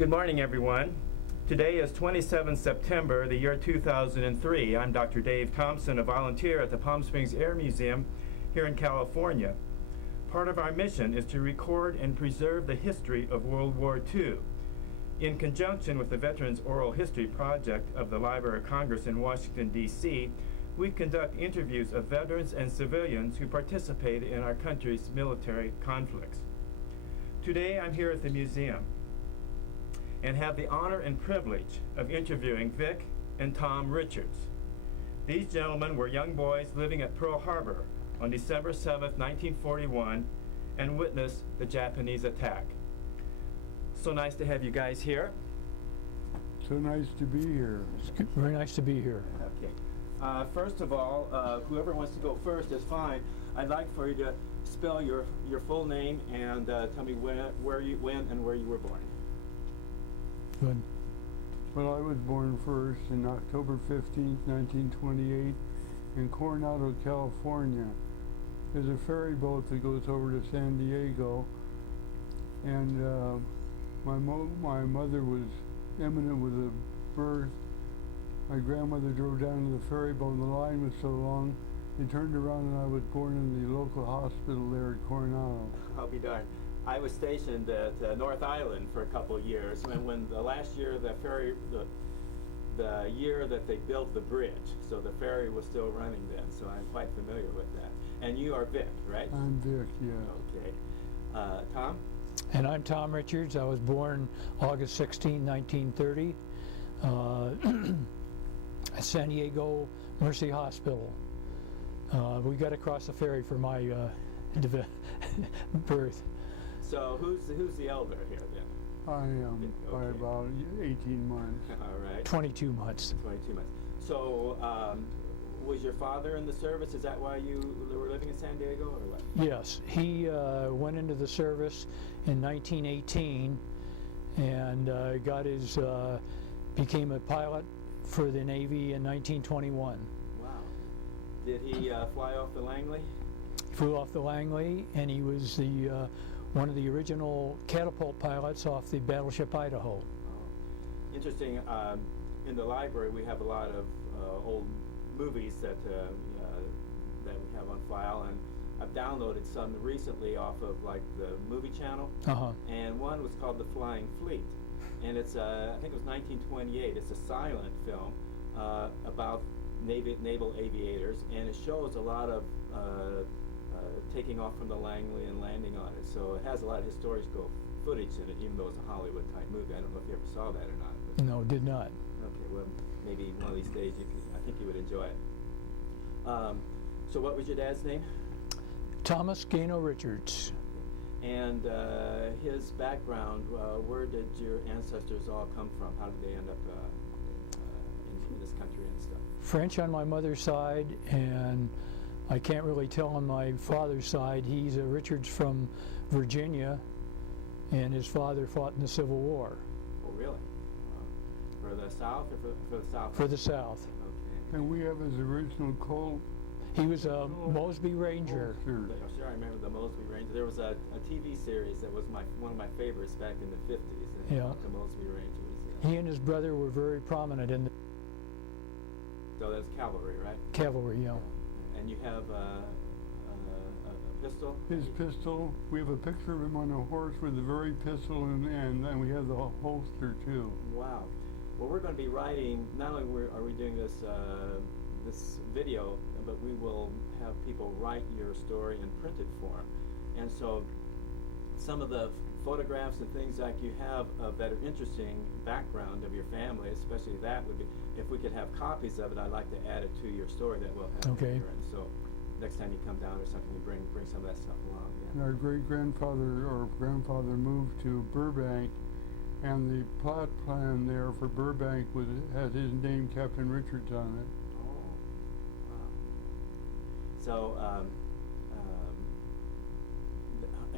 Good morning, everyone. Today is 27 September, the year 2003. I'm Dr. Dave Thompson, a volunteer at the Palm Springs Air Museum here in California. Part of our mission is to record and preserve the history of World War II. In conjunction with the Veterans Oral History Project of the Library of Congress in Washington, D.C., we conduct interviews of veterans and civilians who participated in our country's military conflicts. Today, I'm here at the museum and have the honor and privilege of interviewing Vic and Tom Richards. These gentlemen were young boys living at Pearl Harbor on December 7, 1941, and witnessed the Japanese attack. So nice to have you guys here. So nice to be here. It's very nice to be here. Okay. First of all, whoever wants to go first is fine. I'd like for you to spell your full name and tell me when and where you were born. Good. Well, I was born first in October 15th, 1928 in Coronado, California. There's a ferry boat that goes over to San Diego, and my mother was imminent with a birth. My grandmother drove down to the ferry boat, and the line was so long, they turned around and I was born in the local hospital there at Coronado. I'll be darned. I was stationed at North Island for a couple of years, and when the last year the ferry, the year that they built the bridge, so the ferry was still running then, so I'm quite familiar with that. And you are Vic, right? I'm Vic, yeah. Okay. Tom? And I'm Tom Richards. I was born August 16, 1930, at San Diego Mercy Hospital. We got across the ferry for my birth. So who's the elder here then? I am by about 18 months. All right. 22 months. 22 months. So was your father in the service? Is that why you were living in San Diego, or what? Yes, he went into the service in 1918 and got his became a pilot for the Navy in 1921. Wow. Did he fly off the Langley? Flew off the Langley, and he was the one of the original catapult pilots off the battleship Idaho. Oh. Interesting. In the library, we have a lot of old movies that we have on file, and I've downloaded some recently off of like the movie channel. And one was called The Flying Fleet, and it's I think it was 1928. It's a silent film about naval aviators, and it shows a lot of taking off from the Langley and landing on it. So it has a lot of historical footage in it, even though it's a Hollywood type movie. I don't know if you ever saw that or not. But No, did not. okay, well, maybe one of these days I think you would enjoy it. So what was your dad's name? Thomas Gano Richards. And his background, where did your ancestors all come from? How did they end up in this country and stuff? French on my mother's side, and I can't really tell on my father's side. He's a Richards from Virginia, and his father fought in the Civil War. Oh, really? For the South or for the South? For the South. Okay. And we have his original Colt. He was a Mosby Ranger. Oh, sure, I remember the Mosby Ranger. There was a TV series that was one of my favorites back in the 50s. Yeah. The Mosby Rangers. He and his brother were very prominent in the So that's cavalry, right? cavalry, yeah. And you have a pistol? His pistol, we have a picture of him on a horse with the very pistol in the end, and we have the holster too. Wow. Well, we're going to be writing, not only are we doing this this video, but we will have people write your story in printed form. And so some of the photographs and things like you have that are interesting background of your family, especially that would be, if we could have copies of it, I'd like to add it to your story that we'll have Okay. here. And so next time you come down or something, you bring some of that stuff along. Yeah. And our great-grandfather or grandfather moved to Burbank, and the plot plan there for Burbank had his name, Captain Richards, on it. Oh, wow. So,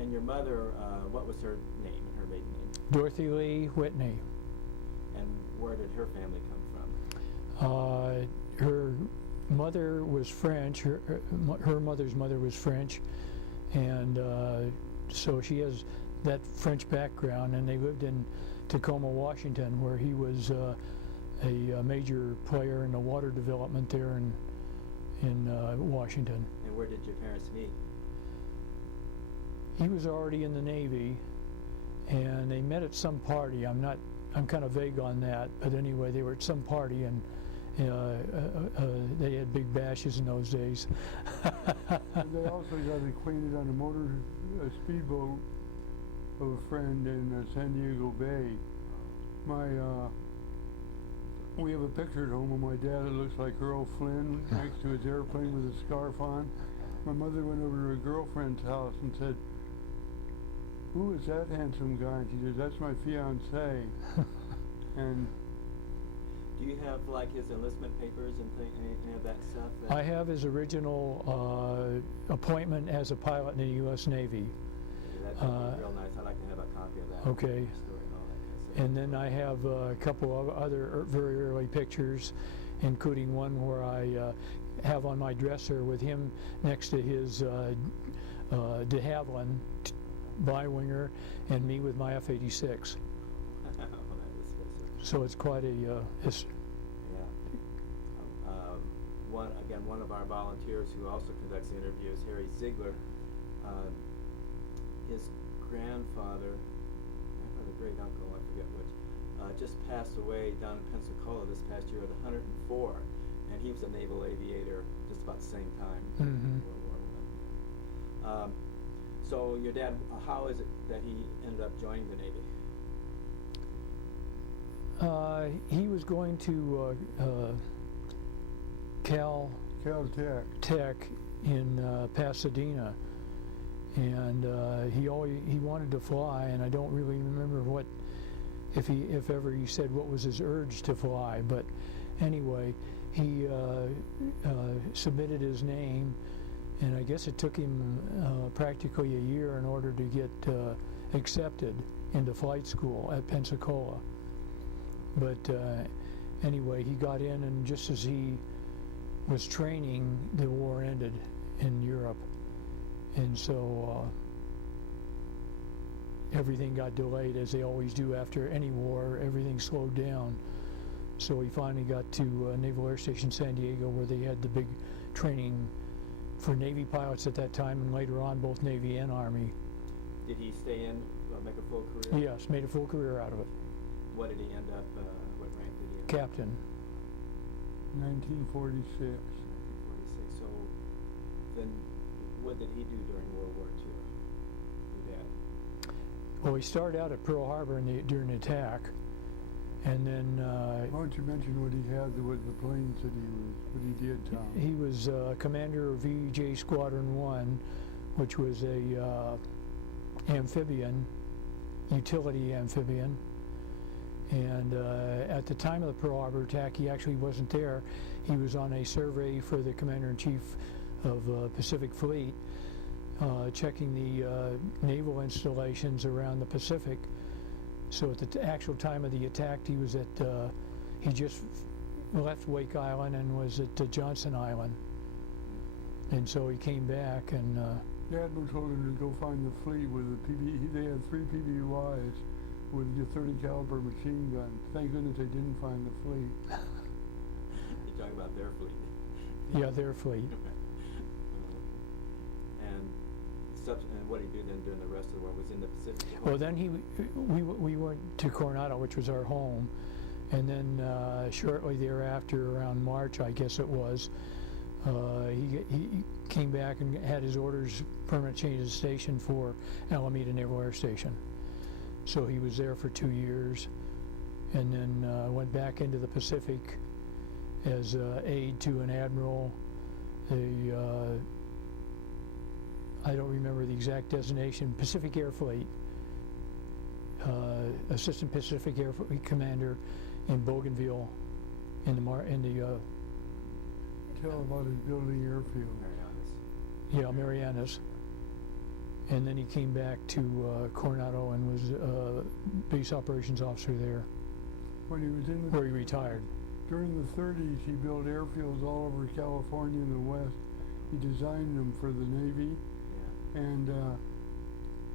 and your mother, what was her name, her maiden name? Dorothy Lee Whitney. And where did her family come from? Her mother was French. Her mother's mother was French, and so she has that French background. And they lived in Tacoma, Washington, where he was a major player in the water development there in Washington. And where did your parents meet? He was already in the Navy, and they met at some party. I'm kind of vague on that, but anyway, they were at some party, and they had big bashes in those days. And they also got acquainted on a speedboat of a friend in San Diego Bay. We have a picture at home of my dad that looks like Earl Flynn next to his airplane with a scarf on. My mother went over to her girlfriend's house and said, "Who is that handsome guy?" And she says, "That's my fiancé." And do you have like his enlistment papers and any of that stuff? I have his original appointment as a pilot in the U.S. Navy. That'd be real nice. I'd like to have a copy of that. Okay. Story and all that kind of stuff. And then I have a couple of other very early pictures, including one where I have on my dresser with him next to his de Havilland biwinger and me with my F-86. So it's quite a history. Yeah. One of our volunteers who also conducts the interviews, Harry Ziegler, his grandfather, great uncle, I forget which, just passed away down in Pensacola this past year at 104, and he was a naval aviator just about the same time. Mm-hmm. World War I. So your dad, how is it that he ended up joining the Navy? He was going to Caltech in Pasadena, and he wanted to fly, and I don't really remember if ever he said what was his urge to fly, but anyway, he submitted his name, and I guess it took him practically a year in order to get accepted into flight school at Pensacola. But anyway, he got in, and just as he was training, the war ended in Europe, and so everything got delayed, as they always do after any war. Everything slowed down. So he finally got to Naval Air Station San Diego, where they had the big training for Navy pilots at that time, and later on both Navy and Army. Did he stay in, make a full career? Yes, made a full career out of it. What did he end up, what rank did he end up? Captain. 1946. 1946. So then what did he do during World War II? Your dad? Well, he started out at Pearl Harbor during the attack, and then Why don't you mention what he had with the planes that what he did, Tom? he was commander of VJ Squadron 1, which was a amphibian, utility amphibian. And at the time of the Pearl Harbor attack, he actually wasn't there. He was on a survey for the Commander-in-Chief of Pacific Fleet, checking the naval installations around the Pacific. So at the actual time of the attack, he was at, he just left Wake Island and was at Johnson Island. And so he came back, and The Admiral told him to go find the fleet with the they had 3 PBYs with the 30 caliber machine gun. Thank goodness they didn't find the fleet. You're talking about their fleet. yeah, their fleet. And what did he do then during the rest of the war? Was he in the Pacific? Well, then we went to Coronado, which was our home, and then shortly thereafter, around March, I guess it was, he came back and had his orders permanent change of station for Alameda Naval Air Station. So he was there for 2 years, and then went back into the Pacific as aide to an admiral. I don't remember the exact designation. Pacific Air Fleet, Assistant Pacific Air Fleet Commander in Bougainville, in the Tell about his building airfield. Marianas. And then he came back to Coronado and was base operations officer there, When he was in where he retired. During the 30s, he built airfields all over California and the West. He designed them for the Navy. Yeah. And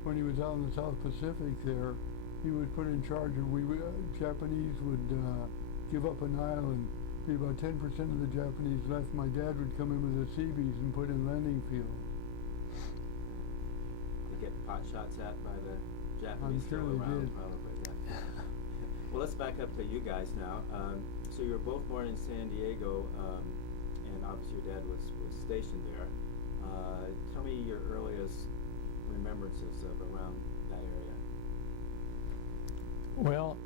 when he was out in the South Pacific there, he was put in charge of, Japanese would give up an island. Be about 10% of the Japanese left. My dad would come in with the Seabees and put in landing fields. They get pot shots at by the Japanese I'm sure still they around, did. probably, yeah. Well, let's back up to you guys now. So you were both born in San Diego, and obviously your dad was stationed there. Tell me your earliest remembrances of around that area. Well,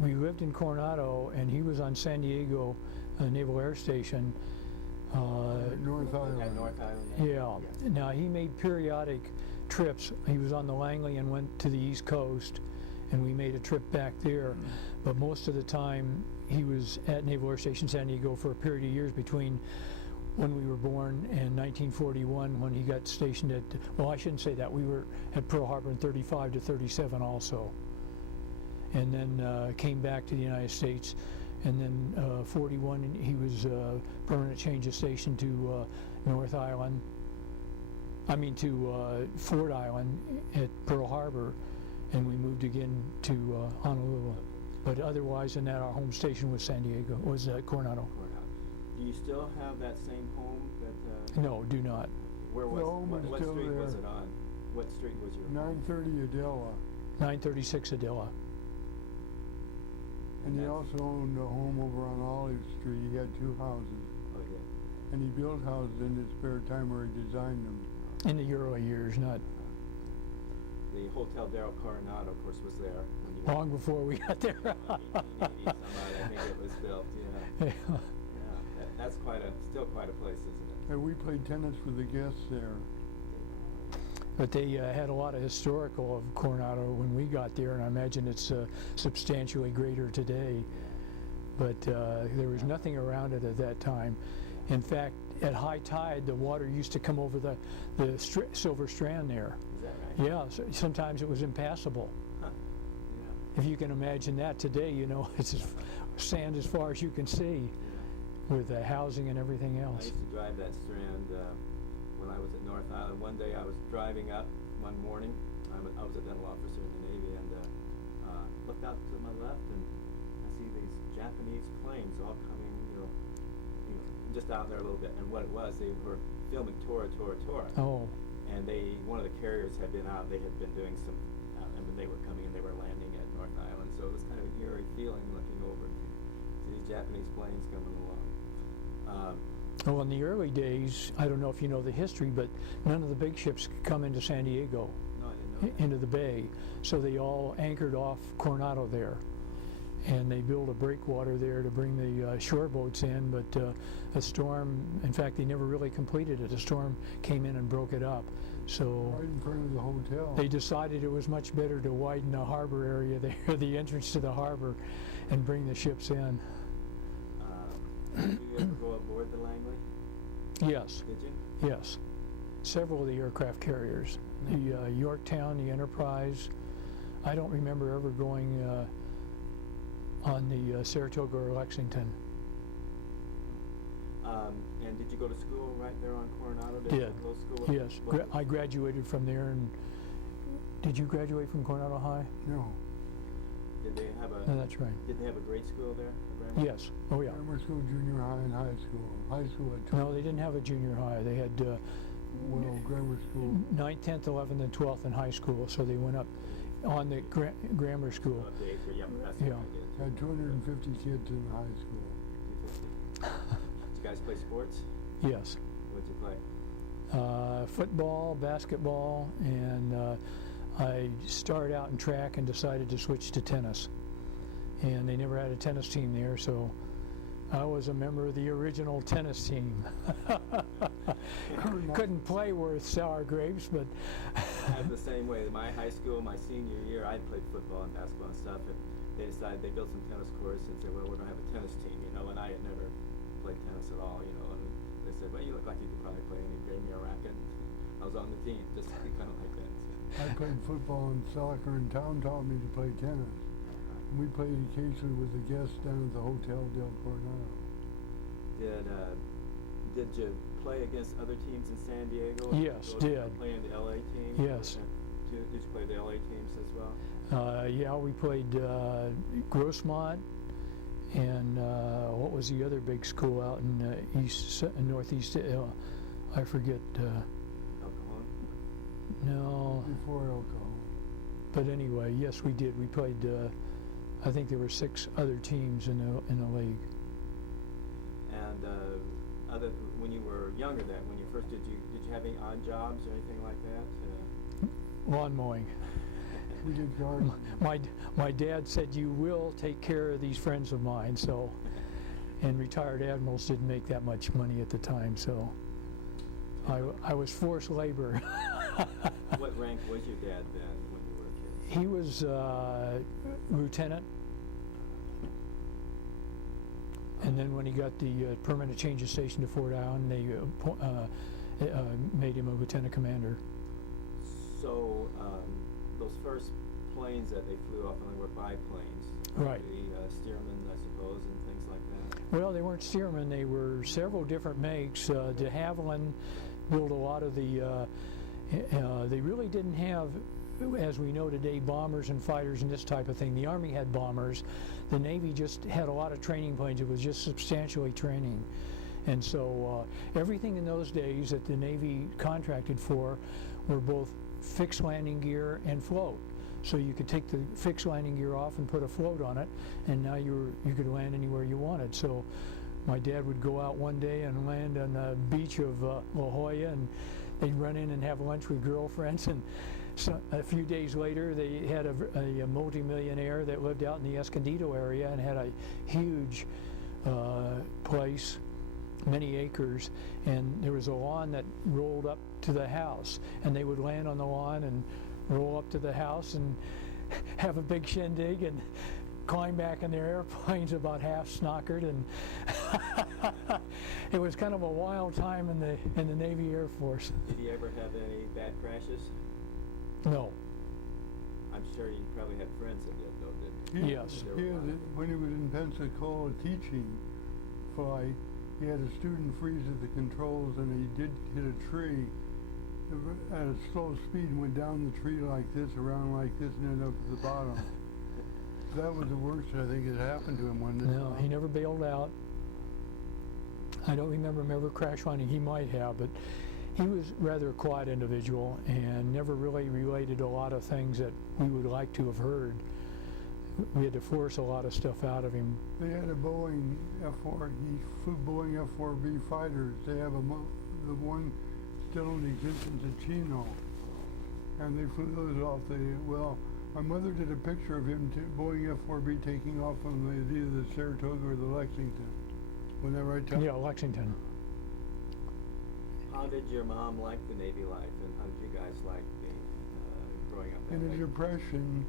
we lived in Coronado, and he was on San Diego Naval Air Station. North Island. At North Island? Yeah. Yes. Now, he made periodic trips. He was on the Langley and went to the East Coast, and we made a trip back there. But most of the time, he was at Naval Air Station San Diego for a period of years between when we were born and 1941, when he got stationed at, well, I shouldn't say that. We were at Pearl Harbor in 35 to 37 also. And then came back to the United States. And then 41, he was permanent change of station to North Island. I mean to Ford Island at Pearl Harbor, and we moved again to Honolulu. But otherwise, than that, our home station was San Diego, was Coronado. Do you still have that same home that? No, do not. Where was? The home is what still street was there. it on? What street was your? 930 Adela. 936 Adela. And he That's- also owned a home over on Olive Street. He had two houses. Oh yeah. And he built houses in his spare time, or he designed them. In the early years, not The Hotel Del Coronado, of course, was there when you. long before we got there. 1880 some odd, I think it was built. Yeah. Yeah. Yeah. That's still quite a place, isn't it? And we played tennis with the guests there. But they had a lot of historical of Coronado when we got there, and I imagine it's substantially greater today. But there was nothing around it at that time. In fact, at high tide, the water used to come over the Silver Strand there. Is that right? Yeah, so sometimes it was impassable. Huh. If you can imagine that today, you know, it's sand as far as you can see Yeah. with housing and everything I else. used to drive that strand when I was at North Island. One day I was driving up one morning. I was a dental officer in the Navy, and looked out to my left, and I see these Japanese planes all coming, just out there a little bit. And what it was, they were filming Tora. Oh, And one of the carriers had been out. They had been doing some, and when they were coming in, they were landing at North Island. So it was kind of an eerie feeling looking over to these Japanese planes coming along. well, in the early days, I don't know if you know the history, but none of the big ships could come into San Diego, No, I didn't know that. into the bay. So they all anchored off Coronado there. And they built a breakwater there to bring the shore boats in, but a storm, in fact, they never really completed it. A storm came in and broke it up. So Right in front of the hotel. they decided it was much better to widen the harbor area there, the entrance to the harbor, and bring the ships in. Did you ever go aboard the Langley? Yes, Did you? yes. Several of the aircraft carriers. The Yorktown, the Enterprise. I don't remember ever going on the Saratoga or Lexington. And did you go to school right there on Coronado? Did. you go to school? Yes, What- I graduated from there. And did you graduate from Coronado High? No. Did they have No, that's right. Did they have a grade school there? at Grammar? Yes. Oh, yeah. Grammar school, junior high, and high school. High school had two. No, they didn't have a junior high. They had Well, grammar school. 9th, 10th, 11th, and 12th in high school. So they went up on the grammar school. Up to 8th grade, yeah, that's Yeah. what I did. Had 250 kids in high school. 250. Did you guys play sports? Yes. What'd you play? Football, basketball, and I started out in track and decided to switch to tennis. And they never had a tennis team there, so I was a member of the original tennis team. Couldn't play worth sour grapes, but I had the same way. My high school, my senior year, I played football and basketball and stuff, and they decided they built some tennis courts and said, well, we're gonna have a tennis team, and I had never played tennis at all, and they said, well, you look like you could probably play, and they gave me a racket. I was on the team, just kind of like that. So. I played football and soccer, and town taught me to play tennis. We played occasionally with the guests down at the Hotel Del Coronado. Did you play against other teams in San Diego? Yes, Did you did. play in the LA team? Yes. Did you play the LA teams as well? Yeah, we played Grossmont, and what was the other big school out in northeast? I forget. Alcohol? No. Before alcohol. But anyway, yes, we did. We played. I think there were 6 other teams in the league. And when you were younger, then when you first did you have any odd jobs or anything like that? Lawn mowing. We did gardening. My dad said, "You will take care of these friends of mine." So, and retired admirals didn't make that much money at the time, so I was forced labor. What rank was your dad then when you were a kid? He was lieutenant, and then when he got the permanent change of station to Fort Allen, they made him a lieutenant commander. So those first planes that they flew off on were biplanes, Right. The Stearman, I suppose, and things like that. Well, they weren't Stearman. They were several different makes. De Havilland built a lot of the. They really didn't have, as we know today, bombers and fighters and this type of thing. The Army had bombers. The Navy just had a lot of training planes. It was just substantially training. And so everything in those days that the Navy contracted for were both fixed landing gear and float. So you could take the fixed landing gear off and put a float on it, and now you could land anywhere you wanted. So my dad would go out one day and land on the beach of La Jolla, and they'd run in and have lunch with girlfriends, and so a few days later they had a multi-millionaire that lived out in the Escondido area and had a huge place, many acres, and there was a lawn that rolled up to the house, and they would land on the lawn and roll up to the house and have a big shindig and climb back in their airplanes about half snockered, and it was kind of a wild time in the Navy Air Force. Did you ever have any bad crashes? No. I'm sure you probably had friends that did, though, didn't you? Yes. When he was in Pensacola teaching flight, he had a student freeze at the controls, and he did hit a tree at a slow speed and went down the tree like this, around like this, and ended up at the bottom. That was the worst I think had happened to him one day. No, he never bailed out. I don't remember him ever crash landing. He might have, but he was rather a quiet individual and never really related a lot of things that we would like to have heard. We had to force a lot of stuff out of him. They had a Boeing F-4. He flew Boeing F-4B fighters. They have the one still in existence at Chino, and they flew those off. My mother did a picture of him, Boeing F-4B, taking off from either the Saratoga or the Lexington. Wasn't that right, Tom? Yeah, Lexington. How did your mom like the Navy life, and how did you guys like being growing up that In way? the Depression,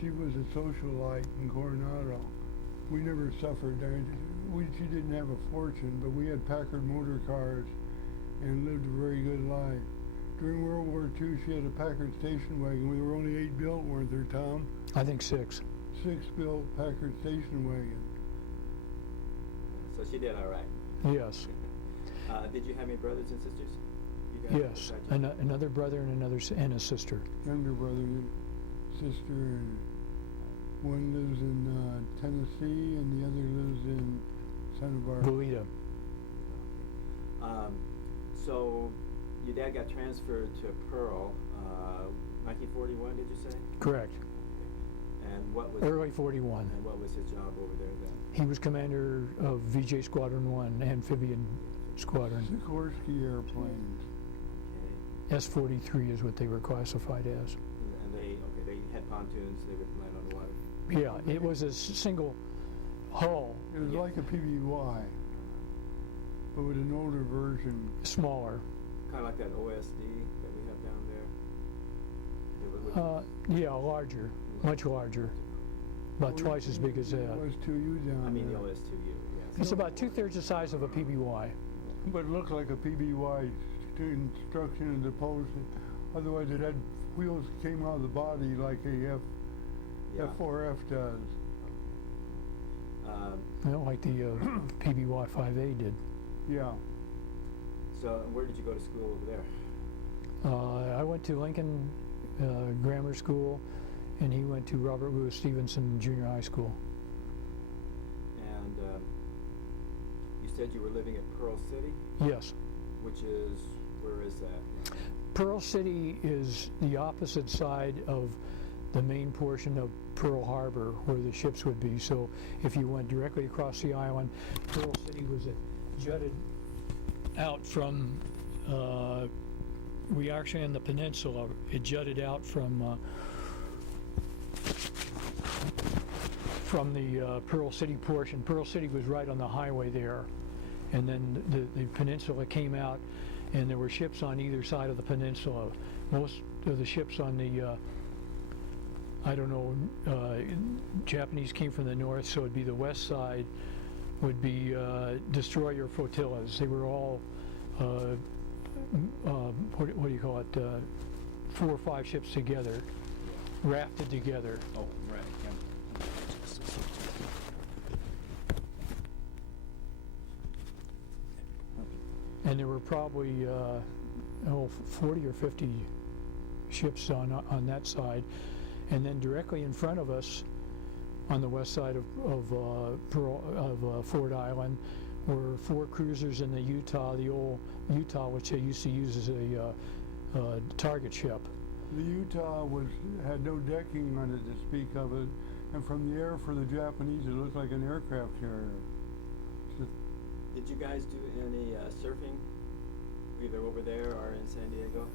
she was a socialite in Coronado. We never suffered. She didn't have a fortune, but we had Packard motor cars and lived a very good life. During World War II, she had a Packard station wagon. There were only 8 built, weren't there, Tom? I think 6. 6 built Packard station wagon. So she did all right. Yes. Did you have any brothers and sisters? You guys Yes. besides you? Another brother and a sister. Younger brother, sister, and one lives in Tennessee, and the other lives in Santa Barbara. Goleta. So your dad got transferred to Pearl, 1941, did you say? Correct. And what was Early 41. And what was his job over there then? He was commander of VJ Squadron 1, Amphibian Squadron. Sikorsky airplanes. Okay. S-43 is what they were classified as. And they had pontoons. They would land on the water. Yeah, it was a single hull, It was like a PBY, but with an older version. smaller. Kind of like that OSD that we have down there. Yeah, larger, much larger. About twice as big as that. It was 2U down I mean the there. OS2U. Yes. It's about 2/3 the size of a PBY. But it looked like a PBY construction as opposed to, otherwise it had wheels that came out of the body like a Yeah. F4F does. Like the PBY 5A did. Yeah. So where did you go to school over there? I went to Lincoln Grammar School, and he went to Robert Louis Stevenson Junior High School. And you said you were living at Pearl City, Yes. which is, where is that? Pearl City is the opposite side of the main portion of Pearl Harbor where the ships would be. So if you went directly across the island, Pearl City was jutted out from, we actually on the peninsula, it jutted out from the Pearl City portion. Pearl City was right on the highway there, and then the peninsula came out, and there were ships on either side of the peninsula. Most of the ships on the I don't know, Japanese came from the north, so it'd be the west side would be destroyer flotillas. They were all what do you call it, 4 or 5 ships together, rafted together. Oh, right. And there were probably 40 or 50 ships on that side, and then directly in front of us, on the west side of Ford Island, were 4 cruisers in the Utah, the old Utah, which they used to use as a target ship. The Utah had no decking on it to speak of it, and from the air for the Japanese, it looked like an aircraft carrier. Did you guys do any surfing, either over there or in San Diego?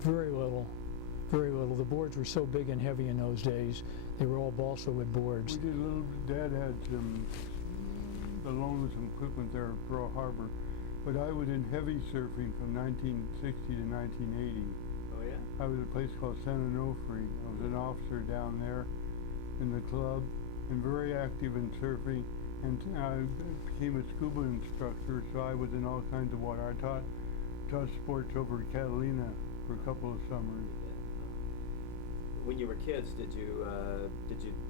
Very little. Very little. The boards were so big and heavy in those days. They were all balsa wood boards. We did a little. Dad had the loan with some equipment there at Pearl Harbor, but I was in heavy surfing from 1960 to 1980. Oh yeah? I was at a place called San Onofre. I was an officer down there in the club and very active in surfing, and I became a scuba instructor, so I was in all kinds of water. I taught sports over at Catalina for a couple of summers. When you were kids, did you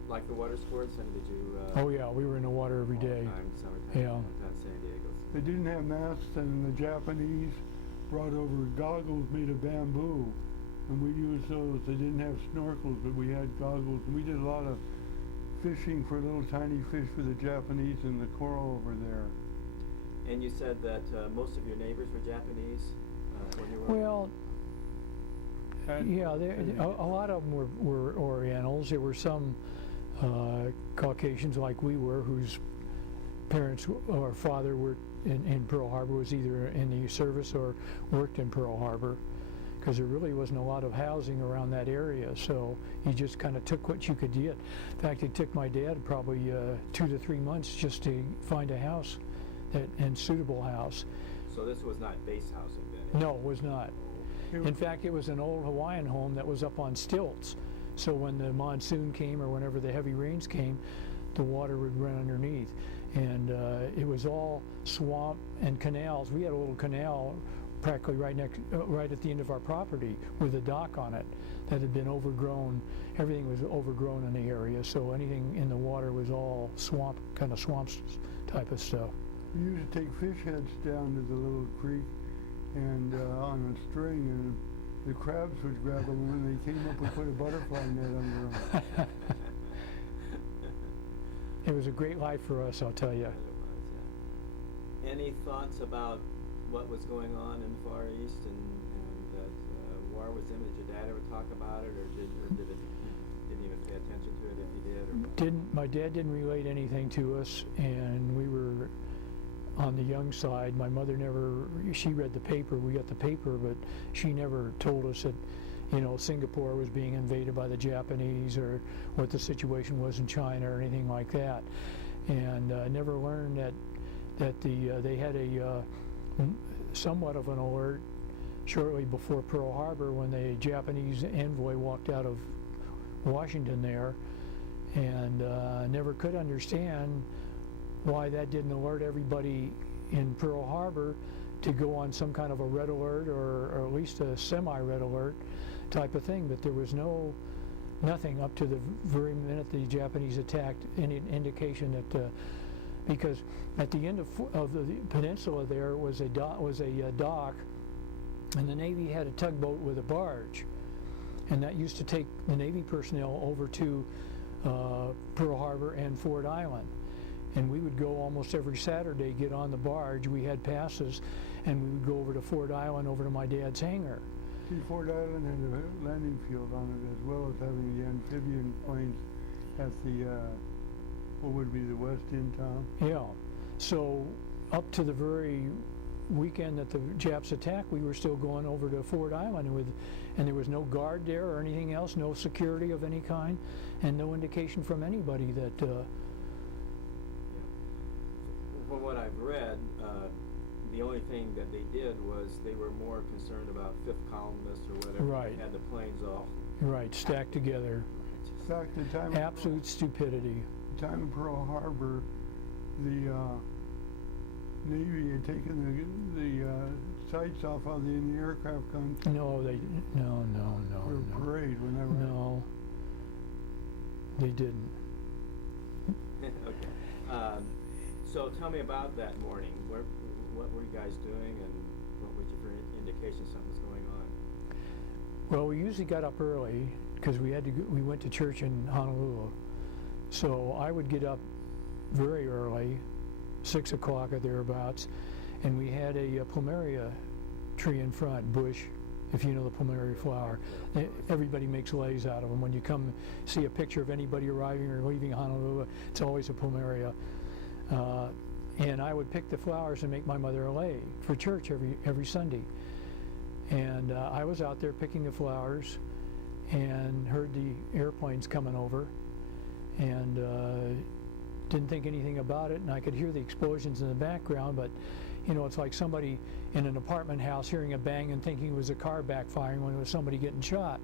like the water sports, and did you? Oh yeah, we were in the water every day. Summertime, Yeah. Down San Diego. They didn't have masks, and the Japanese brought over goggles made of bamboo, and we used those. They didn't have snorkels, but we had goggles, and we did a lot of fishing for little tiny fish for the Japanese in the coral over there. And you said that most of your neighbors were Japanese when you were. Well, yeah, a lot of them were Orientals. There were some Caucasians like we were, whose parents or father worked in Pearl Harbor, was either in the service or worked in Pearl Harbor, because there really wasn't a lot of housing around that area, so you just kind of took what you could get. In fact, it took my dad probably 2 to 3 months just to find a house, and suitable house. So this was not base housing then? No, it was not. In fact, it was an old Hawaiian home that was up on stilts. So when the monsoon came or whenever the heavy rains came, the water would run underneath. And it was all swamp and canals. We had a little canal practically right at the end of our property with a dock on it that had been overgrown. Everything was overgrown in the area, so anything in the water was all swamp, kind of swamps type of stuff. We used to take fish heads down to the little creek and on a string, and the crabs would grab them. When they came up, we put a butterfly net under them. It was a great life for us, I'll tell you. It was, yeah. Any thoughts about what was going on in the Far East and that war was imminent? Did your dad ever talk about it, or didn't even pay attention to it if he did? Or? My dad didn't relate anything to us, and we were on the young side. My mother she read the paper, we got the paper, but she never told us that, Singapore was being invaded by the Japanese, or what the situation was in China, or anything like that. And never learned that they had a somewhat of an alert shortly before Pearl Harbor when the Japanese envoy walked out of Washington there, and never could understand why that didn't alert everybody in Pearl Harbor to go on some kind of a red alert, or at least a semi-red alert type of thing. But there was nothing up to the very minute the Japanese attacked, any indication that because at the end of the peninsula there was a dock, and the Navy had a tugboat with a barge, and that used to take the Navy personnel over to Pearl Harbor and Ford Island. And we would go almost every Saturday, get on the barge. We had passes, and we would go over to Ford Island, over to my dad's hangar. See, Ford Island had a landing field on it, as well as having the amphibian planes at the, what would be the West End town. Yeah. So up to the very weekend that the Japs attacked, we were still going over to Ford Island, and there was no guard there or anything else, no security of any kind, and no indication from anybody that. From what I've read, the only thing that they did was they were more concerned about fifth columnists or whatever. Right. They had the planes all Right, stacked together. In fact, the time Absolute stupidity. the time of Pearl Harbor, the Navy had taken the sights off of the anti-aircraft guns No, for parade whenever. No, they didn't. Okay. So tell me about that morning. What were you guys doing, and what was your indication something was going on? Well, we usually got up early because we went to church in Honolulu. So I would get up very early, 6 o'clock or thereabouts, and we had a plumeria tree in front, bush, if you know the plumeria flower. Everybody makes leis out of them. When you come see a picture of anybody arriving or leaving Honolulu, it's always a plumeria. And I would pick the flowers and make my mother a lei for church every Sunday. And I was out there picking the flowers and heard the airplanes coming over, and didn't think anything about it, and I could hear the explosions in the background, but you know, it's like somebody in an apartment house hearing a bang and thinking it was a car backfiring when it was somebody getting shot.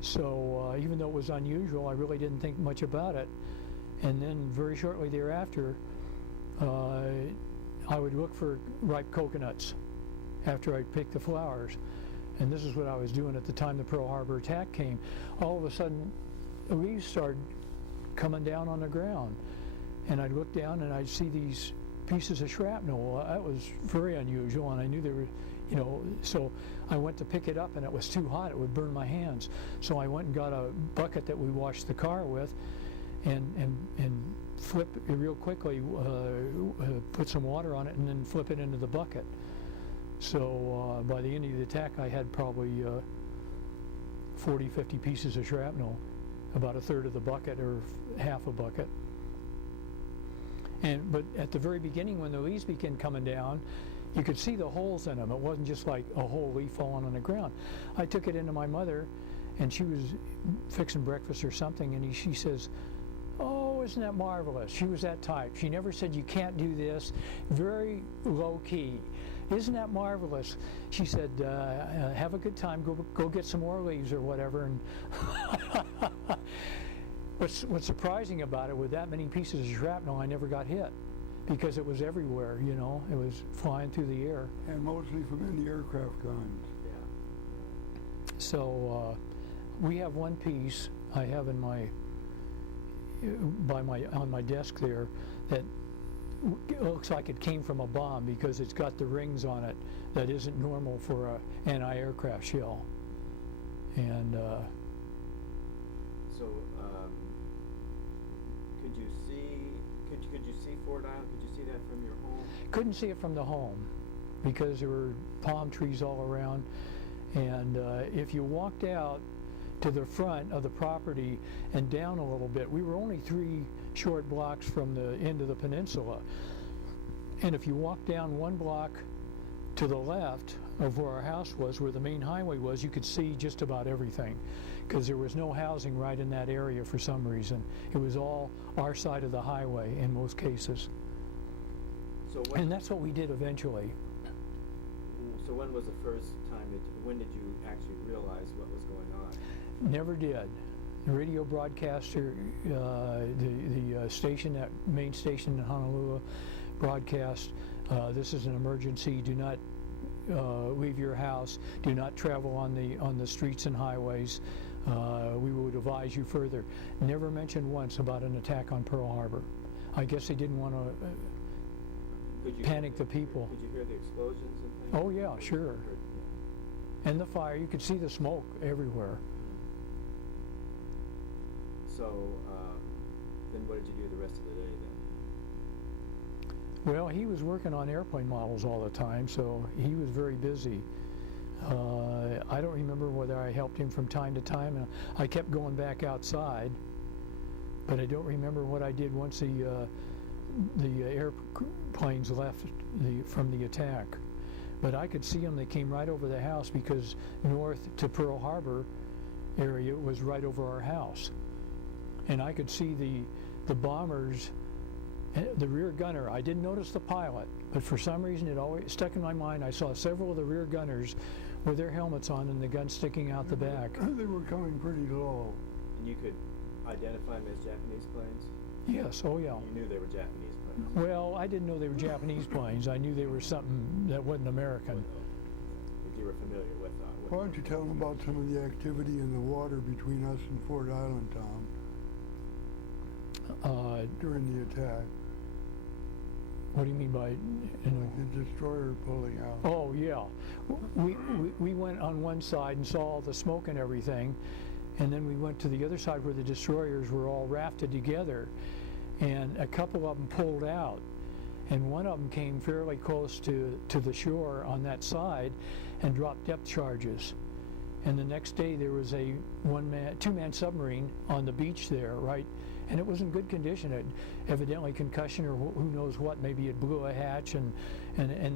So even though it was unusual, I really didn't think much about it. And then very shortly thereafter, I would look for ripe coconuts after I'd picked the flowers. And this is what I was doing at the time the Pearl Harbor attack came. All of a sudden, leaves started coming down on the ground. And I'd look down and I'd see these pieces of shrapnel. That was very unusual, and I knew there were, you know, so I went to pick it up and it was too hot, it would burn my hands. So I went and got a bucket that we washed the car with, and flip it real quickly, put some water on it, and then flip it into the bucket. So by the end of the attack, I had probably 40, 50 pieces of shrapnel, about a third of the bucket or half a bucket. But at the very beginning, when the leaves began coming down, you could see the holes in them. It wasn't just like a whole leaf falling on the ground. I took it into my mother, and she was fixing breakfast or something, and she says, "Oh, isn't that marvelous?" She was that type. She never said, "You can't do this." Very low key. "Isn't that marvelous?" She said, "Have a good time. Go get some more leaves or whatever." And what's surprising about it, with that many pieces of shrapnel, I never got hit because it was everywhere. You know, it was flying through the air. And mostly from anti-aircraft guns. Yeah. So we have one piece I have in on my desk there that it looks like it came from a bomb because it's got the rings on it that isn't normal for an anti-aircraft shell. And so could you see Ford Island? Could you see that from your home? Couldn't see it from the home because there were palm trees all around, and if you walked out to the front of the property and down a little bit, we were only 3 short blocks from the end of the peninsula. And if you walked down 1 block to the left of where our house was, where the main highway was, you could see just about everything because there was no housing right in that area for some reason. It was all our side of the highway in most cases. And that's what we did eventually. So when was the first time when did you actually realize what was going on? Never did. The radio broadcaster, the station, that main station in Honolulu, broadcast, "This is an emergency. Do not leave your house. Do not travel on the streets and highways. We would advise you further." Never mentioned once about an attack on Pearl Harbor. I guess they didn't want to panic the people. Could you hear the explosions and things? Oh yeah, sure. And the fire. You could see the smoke everywhere. So, then what did you do the rest of the day then? Well, he was working on airplane models all the time, so he was very busy. I don't remember whether I helped him from time to time, and I kept going back outside, but I don't remember what I did once the airplanes left from the attack. But I could see them. They came right over the house because north to Pearl Harbor area was right over our house. And I could see the bombers, the rear gunner. I didn't notice the pilot, but for some reason it always stuck in my mind. I saw several of the rear gunners with their helmets on and the gun sticking out the back. They were coming pretty low. And you could identify them as Japanese planes? Yes, oh yeah. You knew they were Japanese planes? Well, I didn't know they were Japanese planes. I knew they were something that wasn't American. If you were familiar with Why don't you tell them about some of the activity in the water between us and Fort Island, Tom, during the attack? What do you mean by, The destroyer pulling out. Oh yeah, we went on one side and saw all the smoke and everything, and then we went to the other side where the destroyers were all rafted together, and a couple of them pulled out, and one of them came fairly close to the shore on that side and dropped depth charges. And the next day there was a two-man submarine on the beach there, right? And it was in good condition. It evidently concussion or who knows what. Maybe it blew a hatch and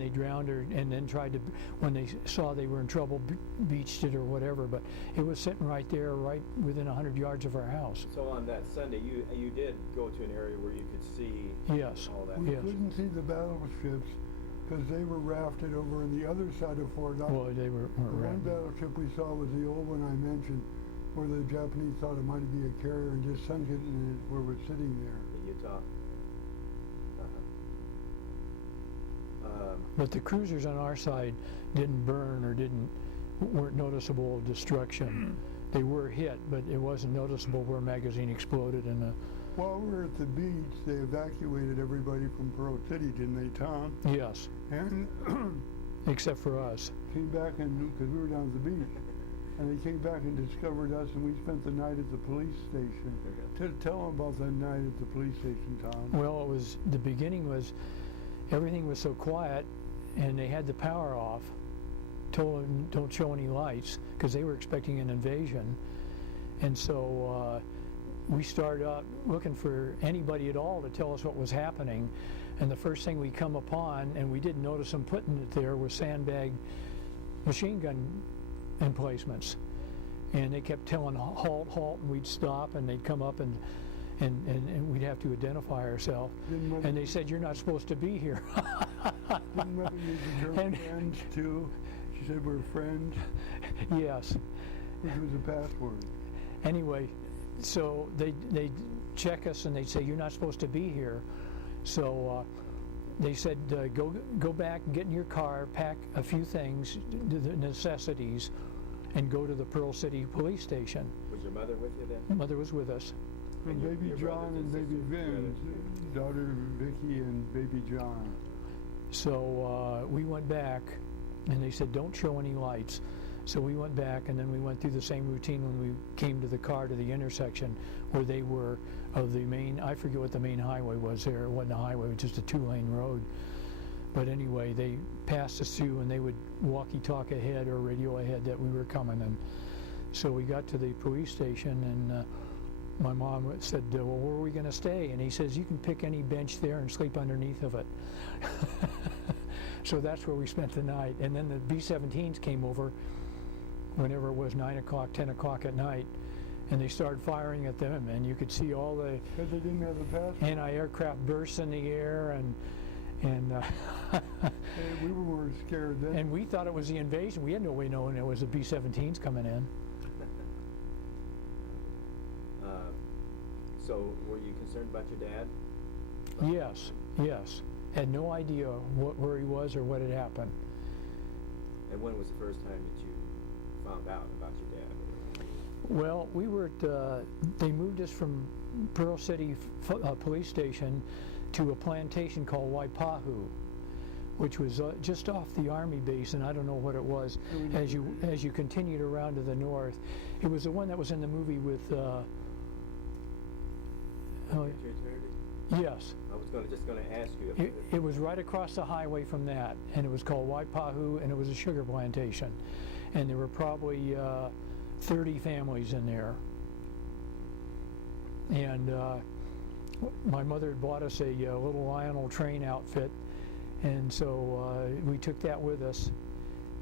they drowned, and then tried to, when they saw they were in trouble, beached it or whatever. But it was sitting right there, right within 100 yards of our house. So on that Sunday, you did go to an area where you could see Yes. all that? We Yes. couldn't see the battleships because they were rafted over on the other side of Fort Island. Well, they weren't The one around. battleship we saw was the old one I mentioned, where the Japanese thought it might be a carrier and just sunk it in where we're sitting there. The Utah? But the cruisers on our side didn't burn or weren't noticeable destruction. They were hit, but it wasn't noticeable where a magazine exploded and the. While we were at the beach, they evacuated everybody from Pearl City, didn't they, Tom? Yes, And except for us. came back because we were down at the beach. And they came back and discovered us, and we spent the night at the police station. Tell them about that night at the police station, Tom. Well, the beginning was, everything was so quiet, and they had the power off, told them don't show any lights, because they were expecting an invasion. And so we started out looking for anybody at all to tell us what was happening. And the first thing we come upon, and we didn't notice them putting it there, was sandbag machine gun emplacements. And they kept telling halt, halt, and we'd stop, and they'd come up and we'd have to identify ourselves. And they said, you're not supposed to be here. Didn't Mother use the term friends too? She said we're friends, Yes. which was a password. Anyway, so they'd check us and they'd say, you're not supposed to be here. So they said, go back and get in your car, pack a few things, the necessities, and go to the Pearl City police station. Was your mother with you then? Mother was with us. And And baby your John brothers and and baby sisters Vin, daughter Vicky and baby John. So we went back, and they said, don't show any lights. So we went back, and then we went through the same routine when we came to the car to the intersection where they were of the main, I forget what the main highway was there. It wasn't a highway, it was just a two-lane road. But anyway, they passed us through, and they would walkie-talk ahead or radio ahead that we were coming. And so we got to the police station, and my mom said, well, where are we going to stay? And he says, you can pick any bench there and sleep underneath of it. So that's where we spent the night. And then the B-17s came over whenever it was 9 o'clock, 10 o'clock at night, and they started firing at them, and you could see all the Because they didn't have the password. anti-aircraft bursts in the air, and We were more scared then. and we thought it was the invasion. We had no way knowing it was the B-17s coming in. So were you concerned about your dad? Yes. Had no idea where he was or what had happened. And when was the first time that you found out about your dad? Well, we were at, they moved us from Pearl City Police Station to a plantation called Waipahu, which was just off the Army base, and I don't know what it was. As you continued around to the north, it was the one that was in the movie with Oh, Here to Eternity? yes. I was just going to ask you. It was right across the highway from that, and it was called Waipahu, and it was a sugar plantation. And there were probably 30 families in there. And my mother had bought us a little Lionel train outfit, and so we took that with us,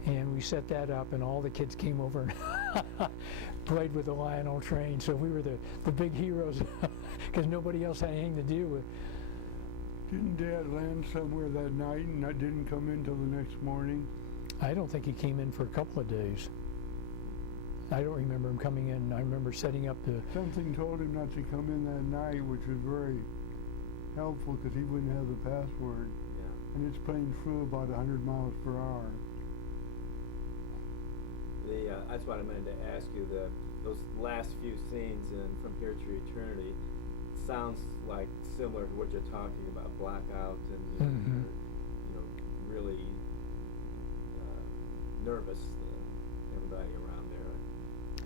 and we set that up, and all the kids came over and played with the Lionel train. So we were the big heroes because nobody else had anything to do with. Didn't Dad land somewhere that night and that didn't come in till the next morning? I don't think he came in for a couple of days. I don't remember him coming in. I remember setting up the... Something told him not to come in that night, which was very helpful because he wouldn't have the password. Yeah. And it's playing through about 100 miles per hour. That's what I meant to ask you. Those last few scenes in From Here to Eternity sounds like similar to what you're talking about, blackout and really nervous, everybody around there.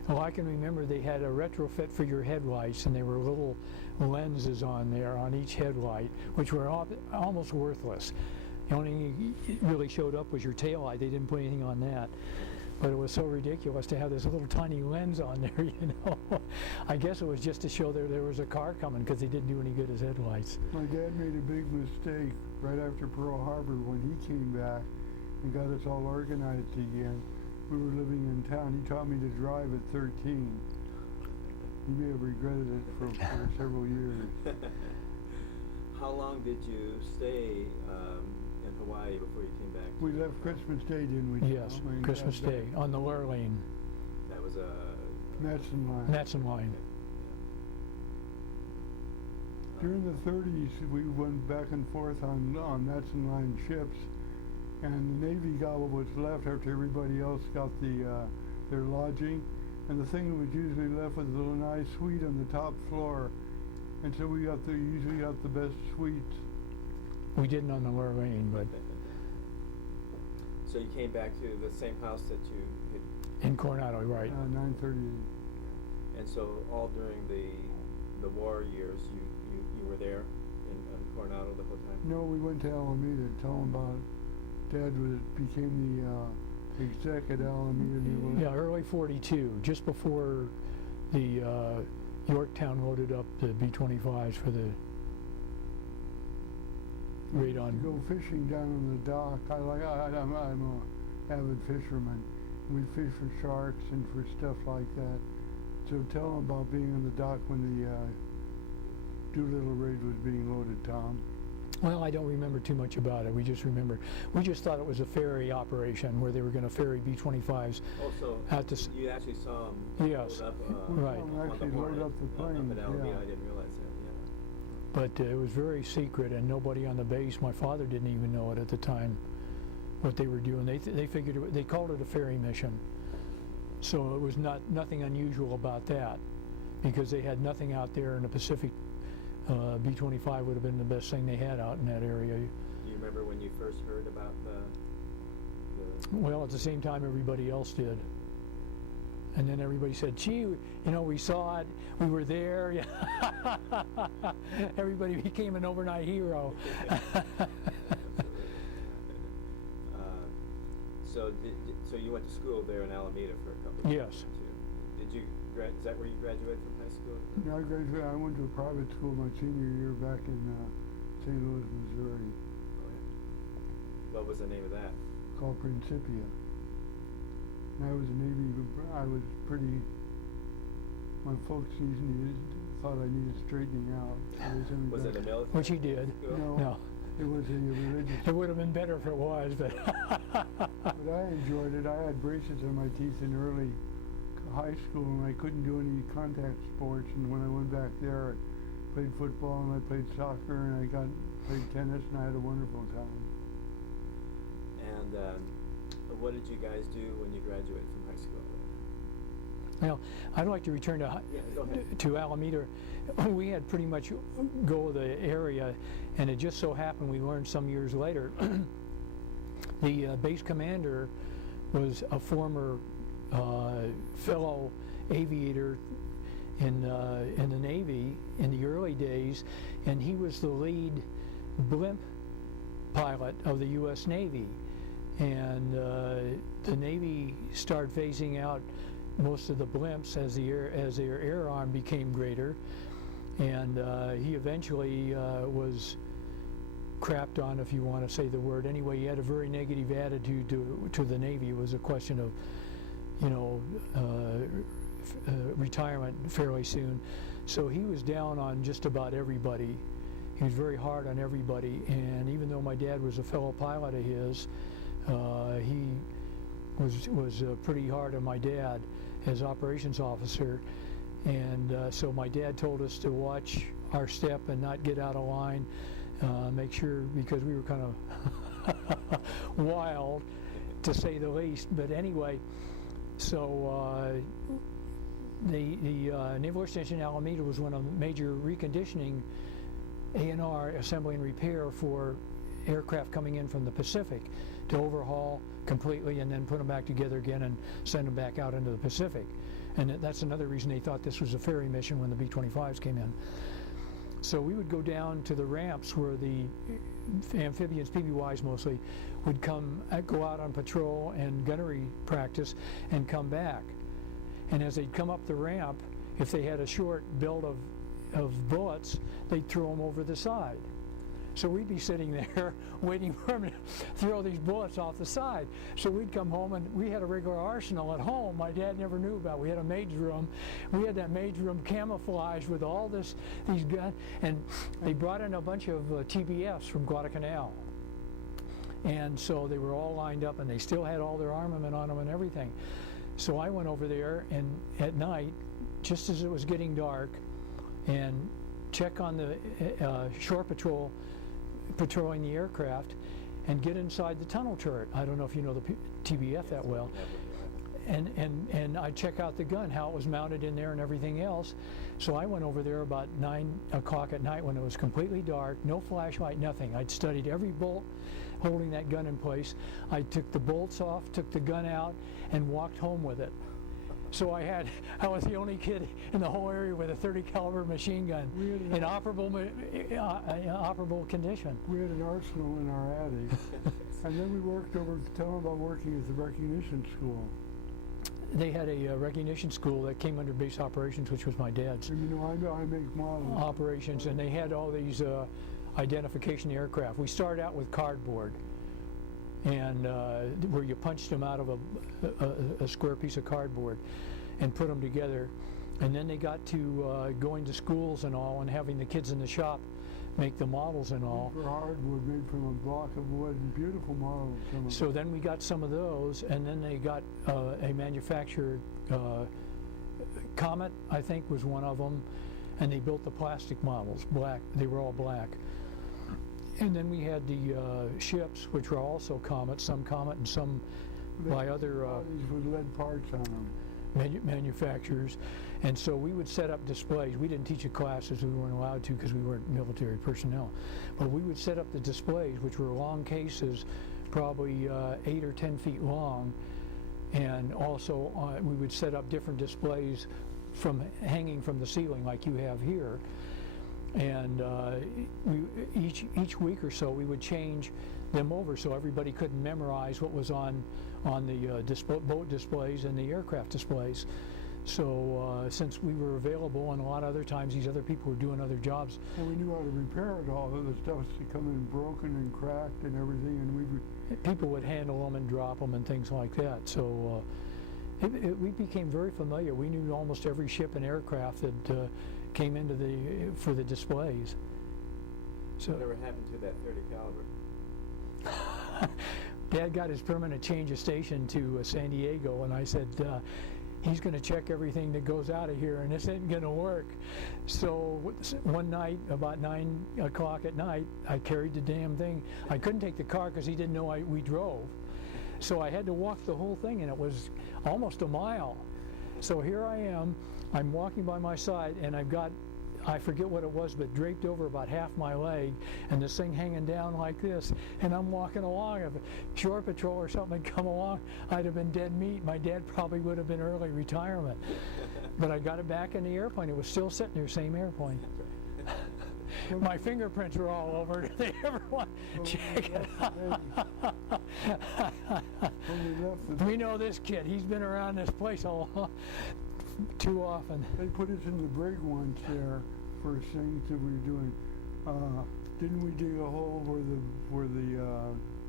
Well, I can remember they had a retrofit for your headlights, and there were little lenses on there on each headlight, which were almost worthless. The only thing that really showed up was your tail light. They didn't put anything on that. But it was so ridiculous to have this little tiny lens on there, you know. I guess it was just to show there was a car coming because they didn't do any good as headlights. My dad made a big mistake right after Pearl Harbor when he came back and got us all organized again. We were living in town. He taught me to drive at 13. He may have regretted it for several years. How long did you stay in Hawaii before you came back? We left Christmas Day, didn't we? Yes, Christmas Day on the Lure Lane. That was a... Matson Line. Matson Line. During the 30s, we went back and forth on Matson Line ships, and the Navy got what was left after everybody else got their lodging, and the thing that was usually left was a little nice suite on the top floor, and so we usually got the best suites. We didn't on the Lure Lane, but So you came back to the same house that you had... in Coronado, right. 9:30. And so all during the war years, you were there in Coronado the whole time? No, we went to Alameda to tell them about Dad became the exec at Alameda. Yeah, early 42, just before the Yorktown loaded up the B-25s for the radon. Go fishing down on the dock. I'm an avid fisherman. We fish for sharks and for stuff like that. So tell them about being on the dock when the Doolittle raid was being loaded, Tom. Well, I don't remember too much about it. We just thought it was a ferry operation where they were going to ferry B-25s. Also, out to you actually saw them yes, load up right. on the Load up the planes, up at Alameda. yeah. I didn't realize that, But it was very secret, and nobody on the base, my father didn't even know it at the time, what they were doing. They figured they called it a ferry mission. So it was nothing unusual about that, because they had nothing out there in the Pacific. B-25 would have been the best thing they had out in that area. Do you remember when you first heard about the... Well, at the same time everybody else did. And then everybody said, gee, we saw it, we were there. Everybody became an overnight hero. So you went to school there in Alameda for a couple of years? Yes. Did you? Is that where you graduated from high school? No, I went to a private school my senior year back in St. Louis, Missouri. Oh, yeah. What was the name of that? Called Principia. And I was a Navy. I was pretty. My folks thought I needed straightening out. So Was it a military? Which he did. School? No. It was a religious. It would have been better if it was, but. But I enjoyed it. I had braces on my teeth in early high school, and I couldn't do any contact sports. And when I went back there, I played football and I played soccer and I played tennis, and I had a wonderful time. And what did you guys do when you graduated from high school? Well, I'd like to return to Alameda. We had pretty much go of the area, and it just so happened we learned some years later the base commander was a former fellow aviator in the Navy in the early early days, and he was the lead blimp pilot of the U.S. Navy. And the Navy started phasing out most of the blimps as their air arm became greater, and he eventually was crapped on, if you want to say the word. Anyway, he had a very negative attitude to the Navy. It was a question of, you know, retirement fairly soon. So he was down on just about everybody. He was very hard on everybody, and even though my dad was a fellow pilot of his, he was pretty hard on my dad as operations officer. And so my dad told us to watch our step and not get out of line, make sure, because we were kind of wild, to say the least. But anyway, so the Naval Air Station Alameda was one of the major reconditioning A&R assembly and repair for aircraft coming in from the Pacific to overhaul completely and then put them back together again and send them back out into the Pacific. And that's another reason they thought this was a ferry mission when the B-25s came in. So we would go down to the ramps where the amphibians, PBYs mostly, would go out on patrol and gunnery practice and come back. And as they'd come up the ramp, if they had a short belt of bullets, they'd throw them over the side. So we'd be sitting there waiting for them to throw these bullets off the side. So we'd come home, and we had a regular arsenal at home my dad never knew about. We had a maid's room. We had that maid's room camouflaged with all these guns, and they brought in a bunch of TBFs from Guadalcanal. And so they were all lined up, and they still had all their armament on them and everything. So I went over there, and at night, just as it was getting dark, and check on the shore patrol patrolling the aircraft, and get inside the tunnel turret. I don't know if you know the TBF that well. And I'd check out the gun, how it was mounted in there and everything else. So I went over there about 9 o'clock at night when it was completely dark, no flashlight, nothing. I'd studied every bolt holding that gun in place. I took the bolts off, took the gun out, and walked home with it. So I was the only kid in the whole area with a .30 caliber machine gun in operable condition. We had an arsenal in our attic, and then we worked over. Tell them about working at the recognition school. They had a recognition school that came under base operations, which was my dad's. And you know, I make models. Operations, and they had all these identification aircraft. We started out with cardboard, and where you punched them out of a square piece of cardboard and put them together. And then they got to going to schools and all, and having the kids in the shop make the models and all. For hardwood made from a block of wood, and beautiful models. So then we got some of those, and then they got a manufactured Comet, I think, was one of them, and they built the plastic models, black. They were all black. And then we had the ships, which were also Comets, some Comet and some by other with lead parts on them. Manufacturers. And so we would set up displays. We didn't teach at classes, we weren't allowed to because we weren't military personnel. But we would set up the displays, which were long cases, probably 8 or 10 feet long. And also we would set up different displays hanging from the ceiling like you have here. And each week or so we would change them over so everybody couldn't memorize what was on the boat displays and the aircraft displays. So since we were available, and a lot of other times these other people were doing other jobs. And we knew how to repair it all. The stuff would come in broken and cracked and everything, and people would handle them and drop them and things like that. So we became very familiar. We knew almost every ship and aircraft that came into for the displays. So whatever happened to that .30 caliber? Dad got his permanent change of station to San Diego, and I said, he's going to check everything that goes out of here, and this ain't going to work. So one night, about 9 o'clock at night, I carried the damn thing. I couldn't take the car because he didn't know we drove. So I had to walk the whole thing, and it was almost a mile. So here I am. I'm walking by my side, and I've got, I forget what it was, but draped over about half my leg, and this thing hanging down like this, and I'm walking along. If a shore patrol or something had come along, I'd have been dead meat. My dad probably would have been early retirement. But I got it back in the airplane. It was still sitting there, same airplane. My fingerprints are all over it. If they ever want to check it out. We know this kid. He's been around this place too often. They put us in the brig once there for things that we were doing. Didn't we dig a hole where the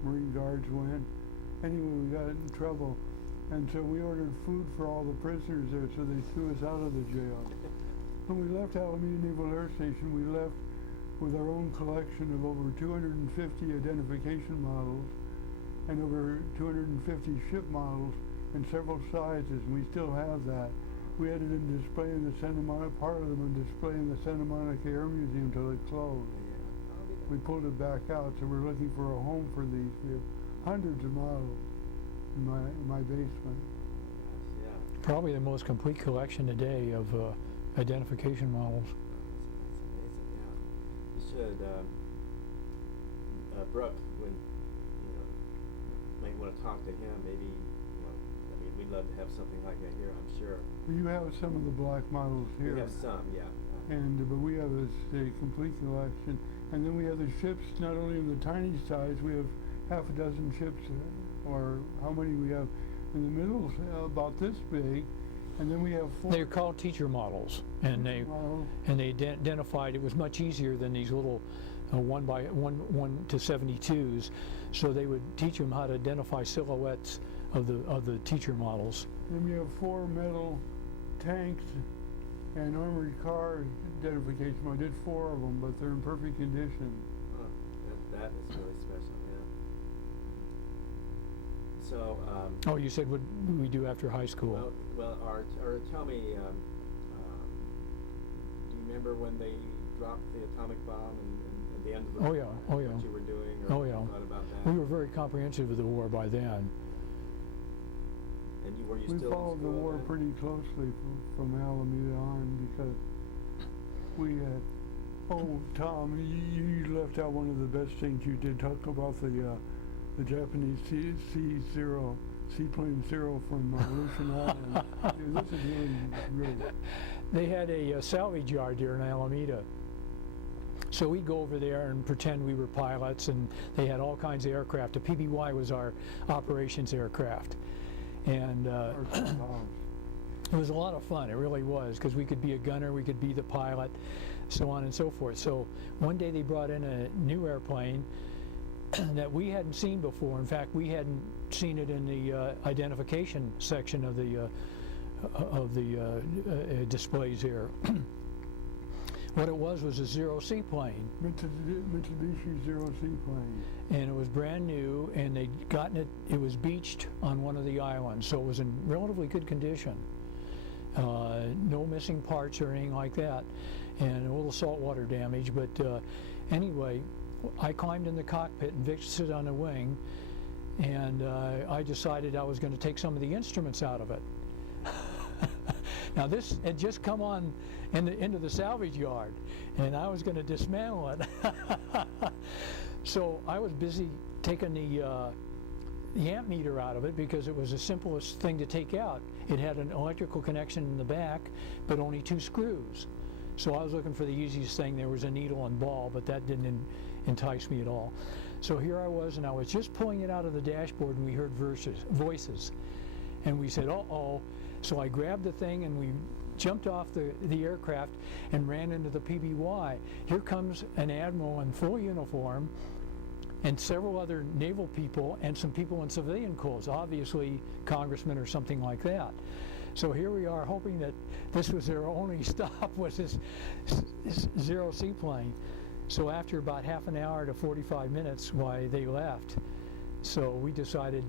Marine Guards went? Anyway, we got in trouble, and so we ordered food for all the prisoners there, so they threw us out of the jail. When we left Alameda Naval Air Station, we left with our own collection of over 250 identification models and over 250 ship models in several sizes, and we still have that. We had it in display in the Santa Monica, part of them on display in the Santa Monica Air Museum till it closed. We pulled it back out, so we're looking for a home for these. We have hundreds of models in my basement. Yes, yeah. Probably the most complete collection today of identification models. That's amazing, yeah. You should, Brooke, when, might want to talk to him, maybe, I mean, we'd love to have something like that here, I'm sure. You have some of the black models here. We have some, yeah. But we have a complete collection. And then we have the ships, not only in the tiny size, we have half a dozen ships, or how many we have in the middle, about this big, and then we have 4. They're called teacher models, and they identified it was much easier than these little 1 to 72s. So they would teach them how to identify silhouettes of the teacher models. Then we have 4 metal tanks and armored car identification. I did 4 of them, but they're in perfect condition. Oh, that is really special, yeah. So, oh, you said what we do after high school? Well, or tell me, do you remember when they dropped the atomic bomb and at the end of the war? Oh yeah. What you were doing, or what you thought about that? We were very comprehensive of the war by then. And were you we still followed the war then? pretty closely from Alameda on, because we had. Oh, Tom, you left out one of the best things you did. Talk about the Japanese seaplane Zero from Aleutian Island. Yeah, this is really great. They had a salvage yard there in Alameda. So we'd go over there and pretend we were pilots, and they had all kinds of aircraft. The PBY was our operations aircraft. And it was a lot of fun, it really was, because we could be a gunner, we could be the pilot, so on and so forth. So one day they brought in a new airplane that we hadn't seen before. In fact, we hadn't seen it in the identification section of the displays here. What it was a Zero C plane. Mitsubishi Zero C plane. And it was brand new, and they'd gotten it, it was beached on one of the islands, so it was in relatively good condition. No missing parts or anything like that, and a little saltwater damage, but anyway, I climbed in the cockpit and Vic stood on the wing, and I decided I was going to take some of the instruments out of it. Now this had just come on into the salvage yard, and I was going to dismantle it. So I was busy taking the amp meter out of it, because it was the simplest thing to take out. It had an electrical connection in the back, but only 2 screws. So I was looking for the easiest thing. There was a needle and ball, but that didn't entice me at all. So here I was, and I was just pulling it out of the dashboard, and we heard voices. And we said, uh-oh. So I grabbed the thing, and we jumped off the aircraft and ran into the PBY. Here comes an admiral in full uniform, and several other naval people, and some people in civilian clothes, obviously congressmen or something like that. So here we are, hoping that this was their only stop, was this Zero C plane. So after about half an hour to 45 minutes, why, they left. So we decided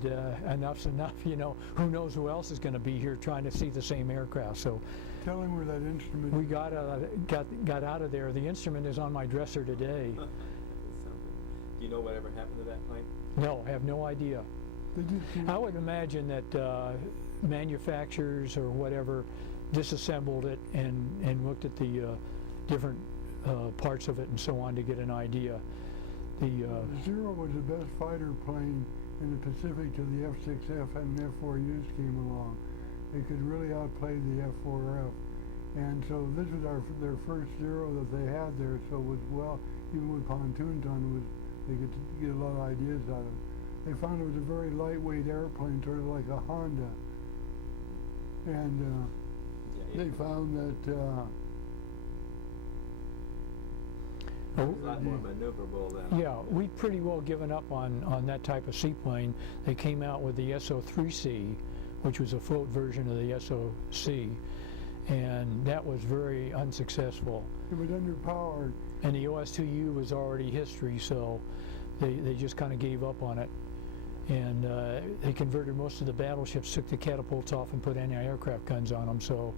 enough's enough, who knows who else is going to be here trying to see the same aircraft. So tell him where that instrument we got out of there. The instrument is on my dresser today. Do you know whatever happened to that plane? No, I have no idea. I would imagine that manufacturers or whatever disassembled it and looked at the different parts of it and so on to get an idea. The Zero was the best fighter plane in the Pacific till the F-6F and F-4Us came along. It could really outplay the F-4F. And so this was their first zero that they had there, so it was well, even with pontoons on, they could get a lot of ideas out of it. They found it was a very lightweight airplane, sort of like a Honda. And they found that It's a lot more maneuverable than... Yeah, we'd pretty well given up on that type of seaplane. They came out with the SO-3C, which was a float version of the SOC, and that was very unsuccessful. it was underpowered. And the OS-2U was already history, so they just kind of gave up on it. And they converted most of the battleships, took the catapults off and put anti-aircraft guns on them, so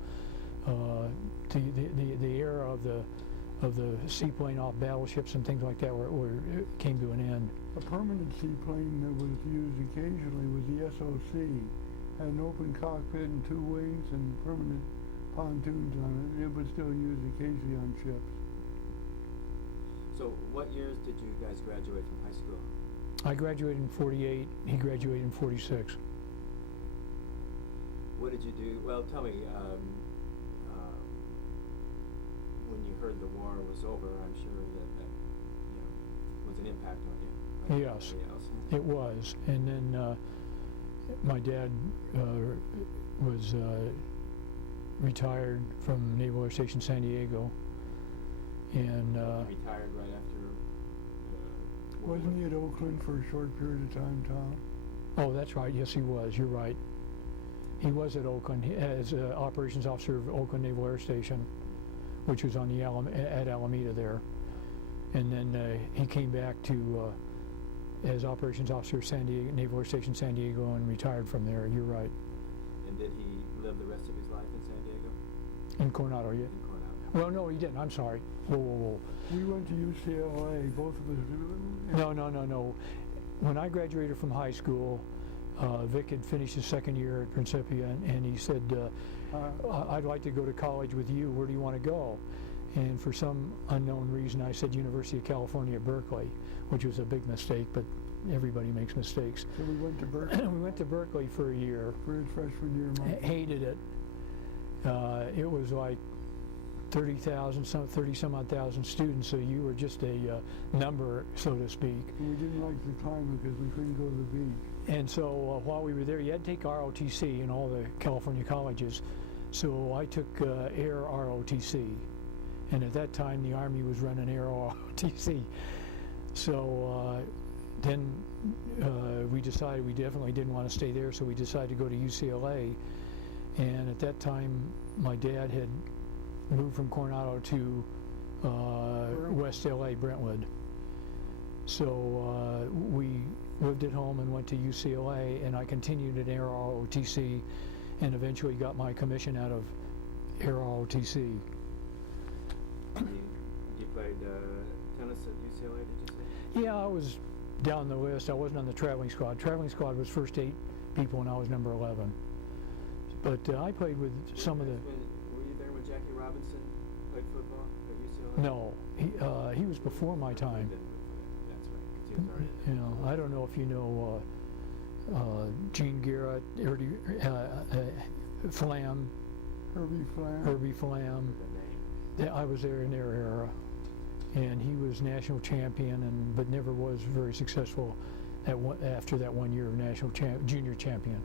the era of the seaplane off battleships and things like that came to an end. A permanent seaplane that was used occasionally was the SOC. Had an open cockpit and two wings and permanent pontoons on it. It was still used occasionally on ships. So what years did you guys graduate from high school? I graduated in 48, he graduated in 46. What did you do? Well, tell me, when you heard the war was over, I'm sure that was an impact on you. Like Yes, everybody else. it was. And then my dad was retired from Naval Air Station San Diego. And Retired right after... Wasn't he at Oakland for a short period of time, Tom? oh, that's right, yes he was, you're right. He was at Oakland as operations officer of Oakland Naval Air Station, which was on the at Alameda there. And then he came back to as operations officer of San Diego, Naval Air Station San Diego, and retired from there. You're right. And did he live the rest of his life in San Diego? In Coronado, yeah. In Coronado. Well, no, he didn't. I'm sorry. Whoa, whoa, whoa. We went to UCLA, both of us. No. When I graduated from high school, Vic had finished his second year at Principia, and he said, I'd like to go to college with you. Where do you want to go? And for some unknown reason, I said University of California at Berkeley, which was a big mistake, but everybody makes mistakes. So we went to Berkeley. We went to Berkeley for a year. For his freshman year, Mike. Hated it. It was like 30 some odd thousand students, so you were just a number, so to speak. And we didn't like the climate because we couldn't go to the beach. And so while we were there, you had to take ROTC in all the California colleges. So I took Air ROTC. And at that time, the Army was running Air ROTC. So then we decided we definitely didn't want to stay there, so we decided to go to UCLA. And at that time, my dad had moved from Coronado to West LA, Brentwood. So we lived at home and went to UCLA, and I continued at Air ROTC and eventually got my commission out of Air ROTC. You played tennis at UCLA, did you say? Yeah, I was down the list. I wasn't on the traveling squad. Traveling squad was first 8 people, and I was number 11. But I played with some of the... Were you there when Jackie Robinson played football at UCLA? No, he was before my time. That's right, because he was already You know, I don't know if you know Gene Garrett, Flam, Herbie Flam. Herbie Flam. Yeah, I was there in their era, and he was national champion, but never was very successful after that 1 year of junior champion.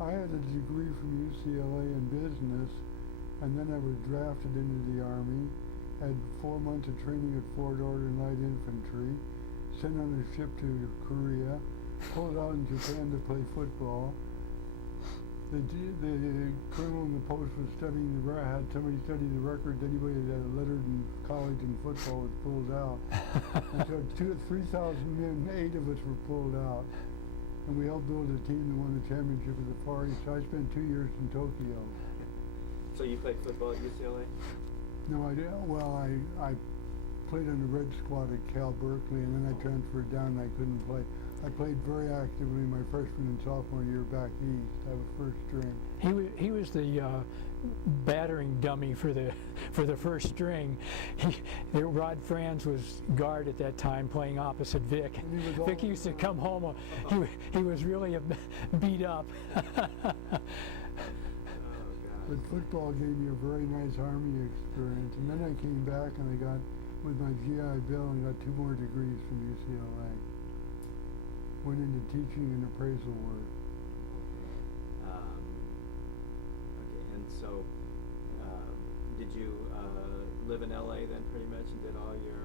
I had a degree from UCLA in business, and then I was drafted into the Army, had 4 months of training at Fort Ord Light Infantry, sent on a ship to Korea, pulled out in Japan to play football. The colonel in the post was had somebody study the records. Anybody that had lettered in college and football was pulled out. And so 3,000 men, 8 of us were pulled out. And we helped build a team that won the championship at the Far East. So I spent 2 years in Tokyo. So you played football at UCLA? No, I did. Well, I played on the Red Squad at Cal Berkeley, and then I transferred down and I couldn't play. I played very actively my freshman and sophomore year back east. I was first string. He was the battering dummy for the first string. Rod Franz was guard at that time, playing opposite Vic. Vic used to come home. He was really beat up. Oh God! But football gave me a very nice Army experience. And then I came back and I got, with my GI Bill, and got 2 more degrees from UCLA. Went into teaching and appraisal work. Okay, and so did you live in LA then pretty much and did all your...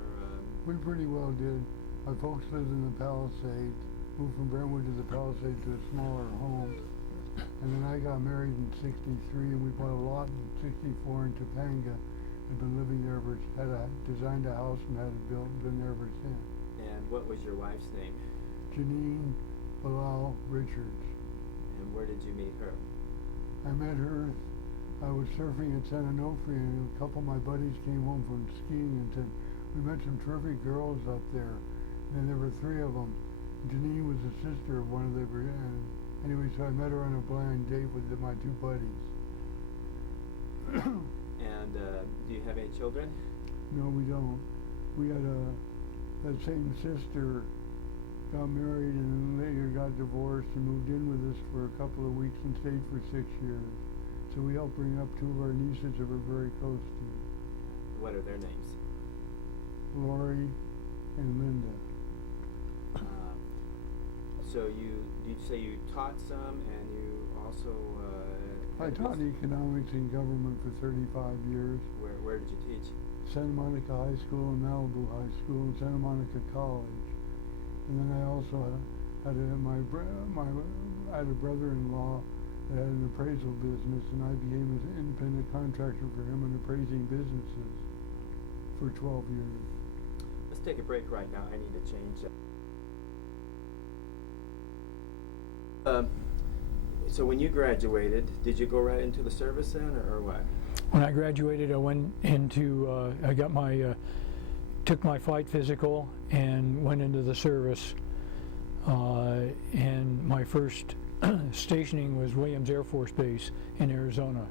We pretty well did. My folks lived in the Palisades, moved from Brentwood to the Palisades to a smaller home. And then I got married in '63 and we bought a lot in '64 in Topanga. Had been living there designed a house and had it built and been there ever since. And what was your wife's name? Janine Bilal Richards. And where did you meet her? I met her, I was surfing at San Onofre and a couple of my buddies came home from skiing and said, we met some terrific girls up there. And there were 3 of them. Janine was the sister of one of the, anyway, so I met her on a blind date with my 2 buddies. And do you have any children? No, we don't. We had that same sister got married and then later got divorced and moved in with us for a couple of weeks and stayed for 6 years. So we helped bring up 2 of our nieces that we're very close to. What are their names? Lori and Linda. So did you say you taught some and you also... I taught economics and government for 35 years. Where did you teach? Santa Monica High School and Malibu High School and Santa Monica College. And then I also had I had a brother-in-law that had an appraisal business and I became an independent contractor for him in appraising businesses for 12 years. Let's take a break right now. I need to change. So when you graduated, did you go right into the service then, or what? When I graduated, I went into, I got my, took my flight physical and went into the service. And my first stationing was Williams Air Force Base in Arizona.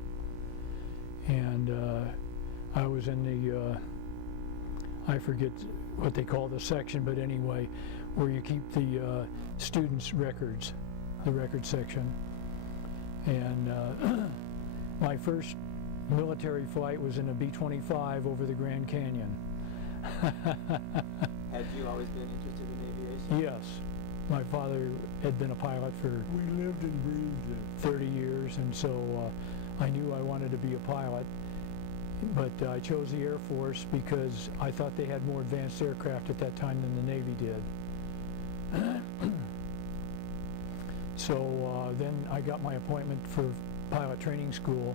And I was in the, I forget what they call the section, but anyway, where you keep the students' records, the record section. And my first military flight was in a B-25 over the Grand Canyon. Had you always been interested in aviation? Yes. My father had been a pilot for We lived and breathed it. 30 years, and so I knew I wanted to be a pilot. But I chose the Air Force because I thought they had more advanced aircraft at that time than the Navy did. So then I got my appointment for pilot training school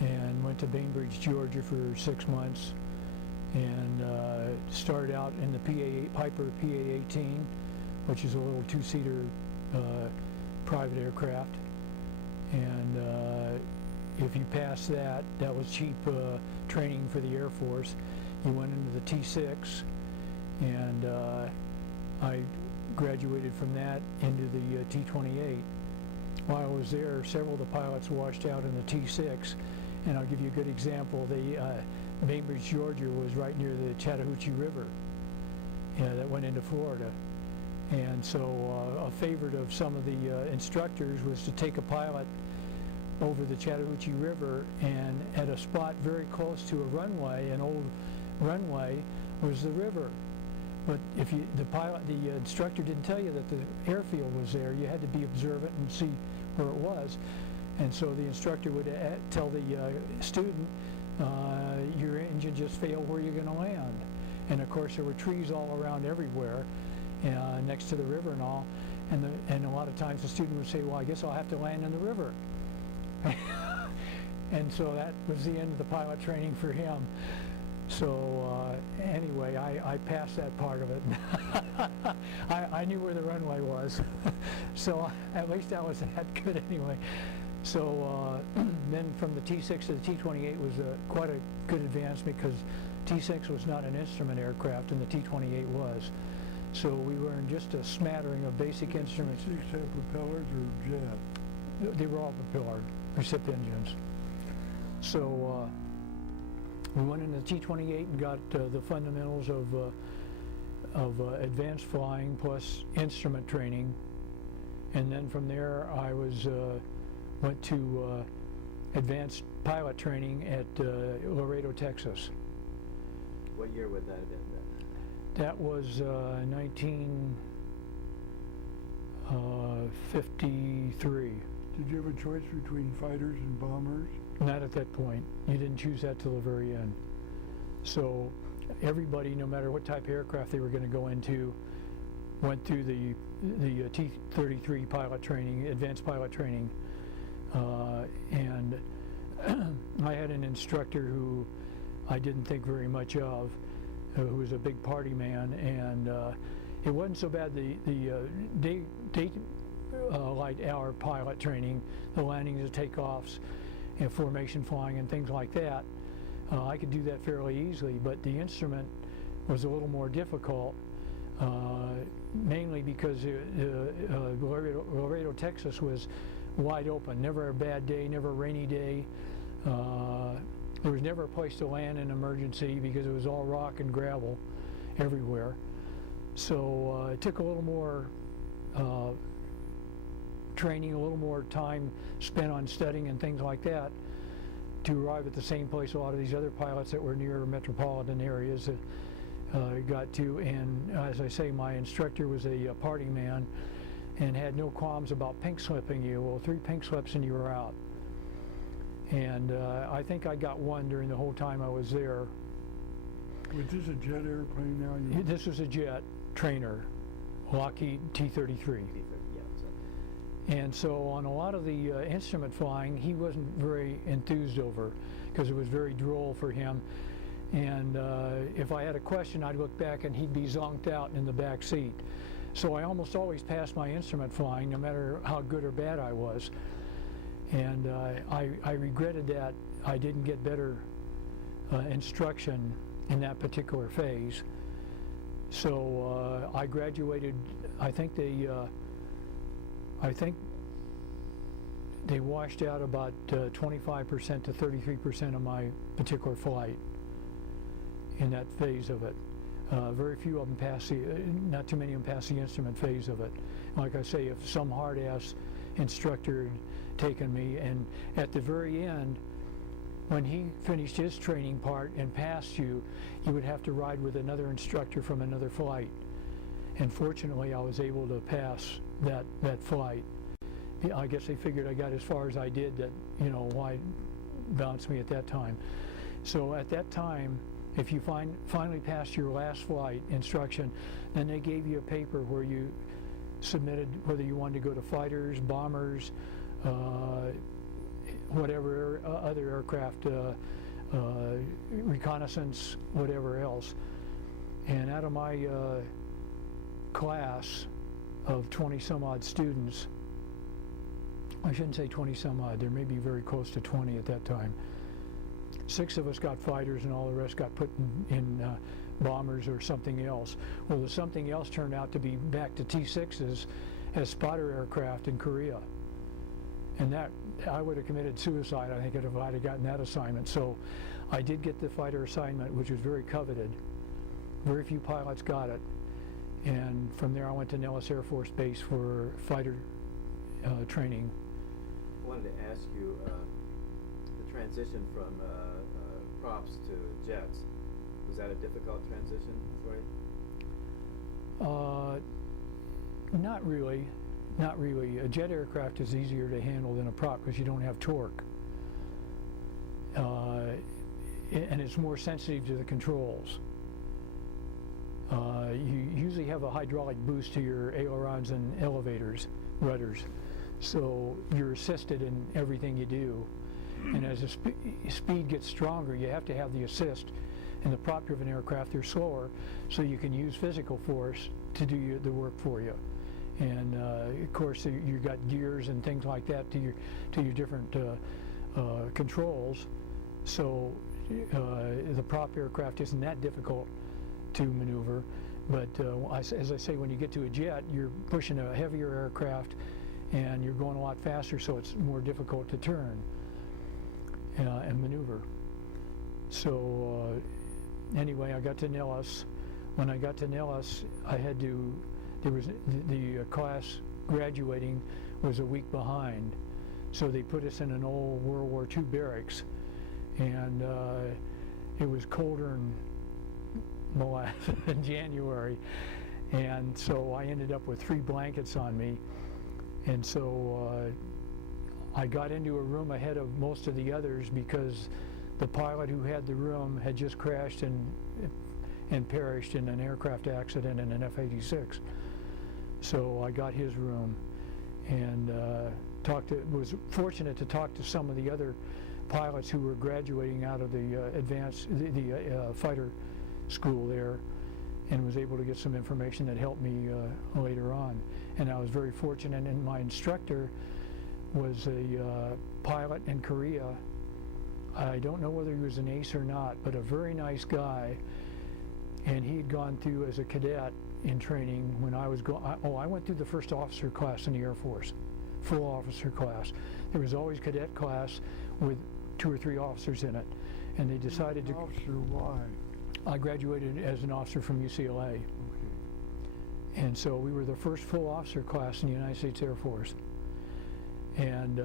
and went to Bainbridge, Georgia for 6 months and started out in the Piper PA-18, which is a little 2-seater private aircraft. And if you passed that, that was cheap training for the Air Force. You went into the T6, and I graduated from that into the T-28. While I was there, several of the pilots washed out in the T6, and I'll give you a good example. Bainbridge, Georgia was right near the Chattahoochee River that went into Florida. And so a favorite of some of the instructors was to take a pilot over the Chattahoochee River, and at a spot very close to a runway, an old runway, was the river. But if the instructor didn't tell you that the airfield was there, you had to be observant and see where it was. And so the instructor would tell the student, your engine just failed, where you're going to land. And of course there were trees all around everywhere, next to the river and all. And a lot of times the student would say, well, I guess I'll have to land in the river. And so that was the end of the pilot training for him. So anyway, I passed that part of it. I knew where the runway was. So at least I was that good anyway. So then from the T6 to the T-28 was quite a good advance, because T6 was not an instrument aircraft and the T-28 was. So we learned just a smattering of basic instruments. T6 had propellers or jet? They were all propeller, recip engines. So we went into the T-28 and got the fundamentals of advanced flying plus instrument training, and then from there I went to advanced pilot training at Laredo, Texas. What year would that have been then? That was 1953. Did you have a choice between fighters and bombers? Not at that point. You didn't choose that till the very end. So everybody, no matter what type of aircraft they were going to go into, went through the T-33 pilot training, advanced pilot training, and I had an instructor who I didn't think very much of, who was a big party man, and it wasn't so bad. The day light hour pilot training, the landings and takeoffs, and formation flying and things like that, I could do that fairly easily, but the instrument was a little more difficult, mainly because Laredo, Texas was wide open, never a bad day, never a rainy day. There was never a place to land in emergency because it was all rock and gravel everywhere. So it took a little more training, a little more time spent on studying and things like that to arrive at the same place a lot of these other pilots that were near metropolitan areas got to. And as I say, my instructor was a party man and had no qualms about pink slipping you. Well, 3 pink slips and you were out. And I think I got one during the whole time I was there. Was this a jet airplane now? This was a jet trainer, Lockheed T-33. And so on a lot of the instrument flying, he wasn't very enthused over, because it was very droll for him. And if I had a question, I'd look back and he'd be zonked out in the back seat. So I almost always passed my instrument flying, no matter how good or bad I was. And I regretted that I didn't get better instruction in that particular phase. So I graduated. I think they washed out about 25% to 33% of my particular flight in that phase of it. Very few of them passed not too many of them passed the instrument phase of it. Like I say, if some hard-ass instructor had taken me, and at the very end, when he finished his training part and passed you, you would have to ride with another instructor from another flight. And fortunately, I was able to pass that flight. I guess they figured I got as far as I did, that, you know, why bounce me at that time. So at that time, if you finally passed your last flight instruction, then they gave you a paper where you submitted whether you wanted to go to fighters, bombers, whatever other aircraft, reconnaissance, whatever else. And out of my class of 20 some odd students, I shouldn't say 20 some odd, there may be very close to 20 at that time. 6 of us got fighters and all the rest got put in bombers or something else. Well, the something else turned out to be back to T-6s as spotter aircraft in Korea. And that, I would have committed suicide, I think, if I'd have gotten that assignment. So I did get the fighter assignment, which was very coveted. Very few pilots got it. And from there I went to Nellis Air Force Base for fighter training. I wanted to ask you, the transition from props to jets, was that a difficult transition for you? Not really. Not really. A jet aircraft is easier to handle than a prop because you don't have torque. And it's more sensitive to the controls. You usually have a hydraulic boost to your ailerons and elevators, rudders. So you're assisted in everything you do. And as the speed gets stronger, you have to have the assist. In the prop-driven aircraft, they're slower, so you can use physical force to do the work for you. And of course, you've got gears and things like that to your different controls. So the prop aircraft isn't that difficult to maneuver. But as I say, when you get to a jet, you're pushing a heavier aircraft, and you're going a lot faster, so it's more difficult to turn and maneuver. So anyway, I got to Nellis. When I got to Nellis, I had to, there was the class graduating was a week behind. So they put us in an old World War II barracks, and it was colder than molasses in January, and so I ended up with 3 blankets on me, and so I got into a room ahead of most of the others because the pilot who had the room had just crashed and perished in an aircraft accident in an F-86. So I got his room, and was fortunate to talk to some of the other pilots who were graduating out of the fighter school there, and was able to get some information that helped me later on. And I was very fortunate, and my instructor was a pilot in Korea. I don't know whether he was an ace or not, but a very nice guy, and he had gone through as a cadet in training when I was I went through the first officer class in the Air Force, full officer class. There was always cadet class with 2 or 3 officers in it, and they decided to... Officer, why? I graduated as an officer from UCLA. Okay. And so we were the first full officer class in the United States Air Force. And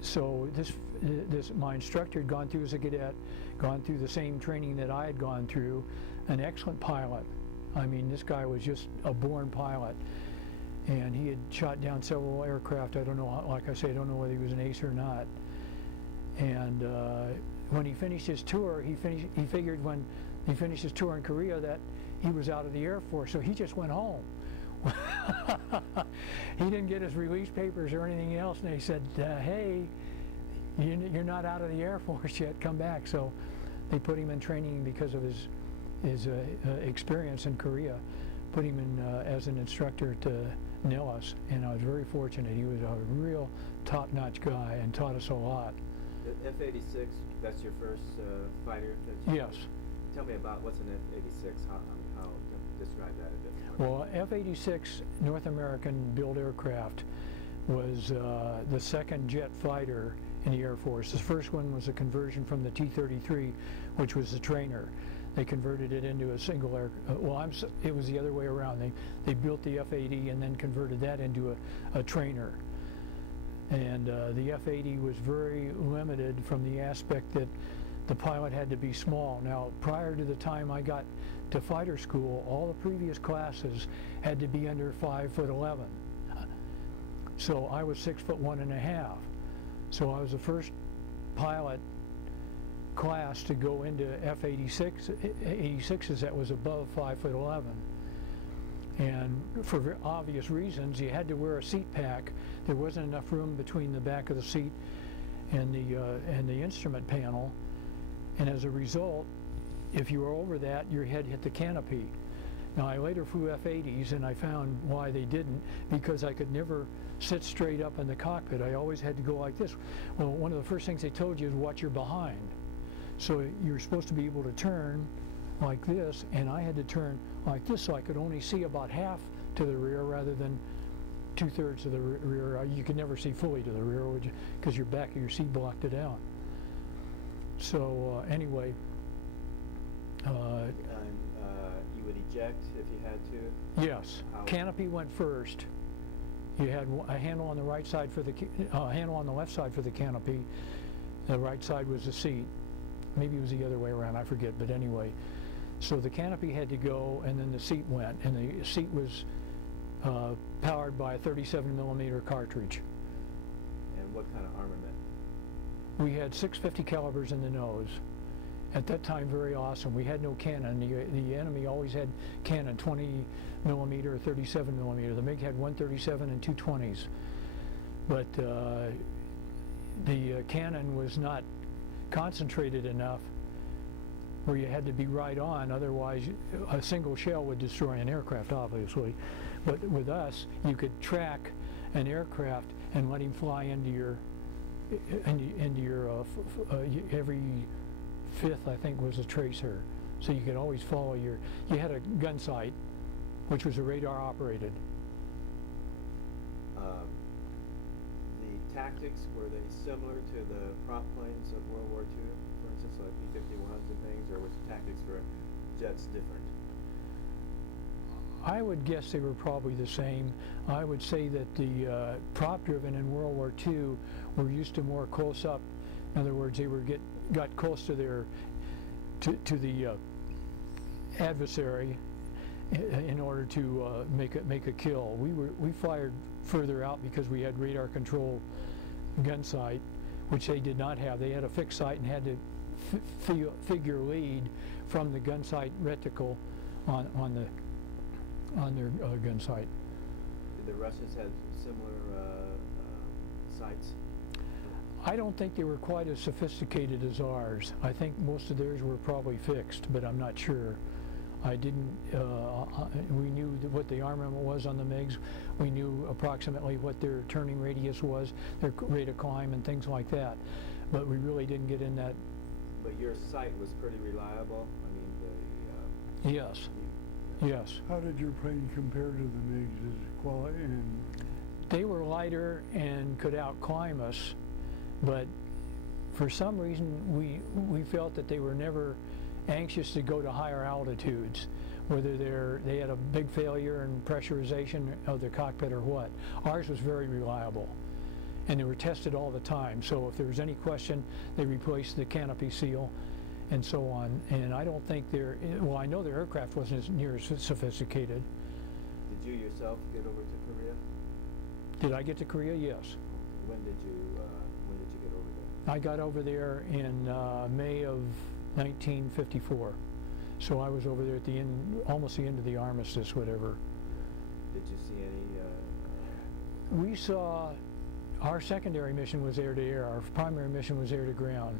so my instructor had gone through as a cadet, gone through the same training that I had gone through, an excellent pilot. I mean, this guy was just a born pilot. And he had shot down several aircraft. I don't know, like I say, I don't know whether he was an ace or not. And when he finished his tour, he figured when he finished his tour in Korea that he was out of the Air Force, so he just went home. He didn't get his release papers or anything else, and they said, hey, you're not out of the Air Force yet, come back. So they put him in training because of his experience in Korea, put him in as an instructor to Nellis, and I was very fortunate. He was a real top-notch guy and taught us a lot. The F-86, that's your first fighter? Yes. Tell me about what's an F-86, how describe that a bit more. Well, F-86 North American built aircraft was the second jet fighter in the Air Force. The first one was a conversion from the T-33, which was the trainer. They converted it into a single air. It was the other way around. They built the F-80 and then converted that into a trainer. And the F-80 was very limited from the aspect that the pilot had to be small. Now, prior to the time I got to fighter school, all the previous classes had to be under 5'11". So I was 6'1½". So I was the first pilot class to go into F-86s that was above 5'11". And for obvious reasons, you had to wear a seat pack. There wasn't enough room between the back of the seat and the instrument panel. And as a result, if you were over that, your head hit the canopy. Now, I later flew F-80s, and I found why they didn't, because I could never sit straight up in the cockpit. I always had to go like this. Well, one of the first things they told you is watch your behind. So you're supposed to be able to turn like this, and I had to turn like this, so I could only see about half to the rear rather than 2/3 of the rear. You could never see fully to the rear because your back of your seat blocked it out. So anyway, you would eject if you had to? Yes. Canopy went first. You had a handle on the right side for the handle on the left side for the canopy. The right side was the seat. Maybe it was the other way around, I forget, but anyway. So the canopy had to go, and then the seat went, and the seat was powered by a 37mm cartridge. And what kind of armament? We had 650 calibers in the nose. At that time, very awesome. We had no cannon. The enemy always had cannon, 20mm or 37mm. The MiG had 137 and 220s. But the cannon was not concentrated enough where you had to be right on, otherwise a single shell would destroy an aircraft, obviously. But with us, you could track an aircraft and let him fly into your every fifth, I think, was a tracer. So you could always follow you had a gun sight, which was a radar operated. The tactics, were they similar to the prop planes of World War II, for instance, like B-51s and things, or was the tactics for jets different? I would guess they were probably the same. I would say that the prop driven in World War II were used to more close up. In other words, they got close to their to the adversary in order to make a kill. We fired further out because we had radar control gun sight, which they did not have. They had a fixed sight and had to figure lead from the gun sight reticle on their gun sight. Did the Russians have similar sights? I don't think they were quite as sophisticated as ours. I think most of theirs were probably fixed, but I'm not sure. I didn't, we knew what the armament was on the MiGs. We knew approximately what their turning radius was, their rate of climb and things like that. But we really didn't get in that. But your sight was pretty reliable? I mean, Yes. Yes. How did your plane compare to the MiGs as quality? They were lighter and could outclimb us, but for some reason we felt that they were never anxious to go to higher altitudes, whether they had a big failure in pressurization of the cockpit or what. Ours was very reliable, and they were tested all the time. So if there was any question, they replaced the canopy seal and so on. And I don't think well, I know their aircraft wasn't as near as sophisticated. Did you yourself get over to Korea? Did I get to Korea? Yes. When did you get over there? I got over there in May of 1954. So I was over there at the end, almost the end of the armistice, whatever. Did you see any? We saw, our secondary mission was air-to-air. Our primary mission was air-to-ground.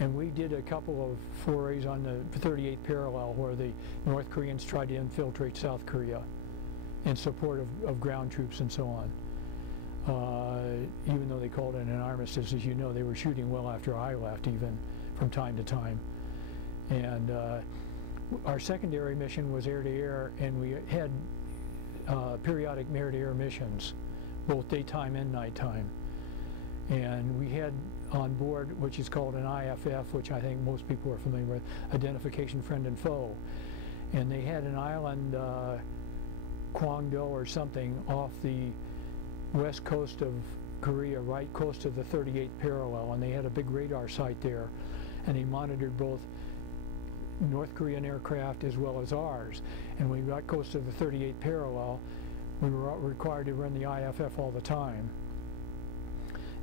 And we did a couple of forays on the 38th parallel where the North Koreans tried to infiltrate South Korea in support of ground troops and so on. Even though they called it an armistice, as you know, they were shooting well after I left, even from time to time. And our secondary mission was air-to-air, and we had periodic air-to-air missions, both daytime and nighttime. And we had on board, which is called an IFF, which I think most people are familiar with, Identification Friend and Foe. And they had an island, Kwangdo or something, off the west coast of Korea, right close to the 38th parallel, and they had a big radar site there, and they monitored both North Korean aircraft as well as ours. And when we got close to the 38th parallel, we were required to run the IFF all the time.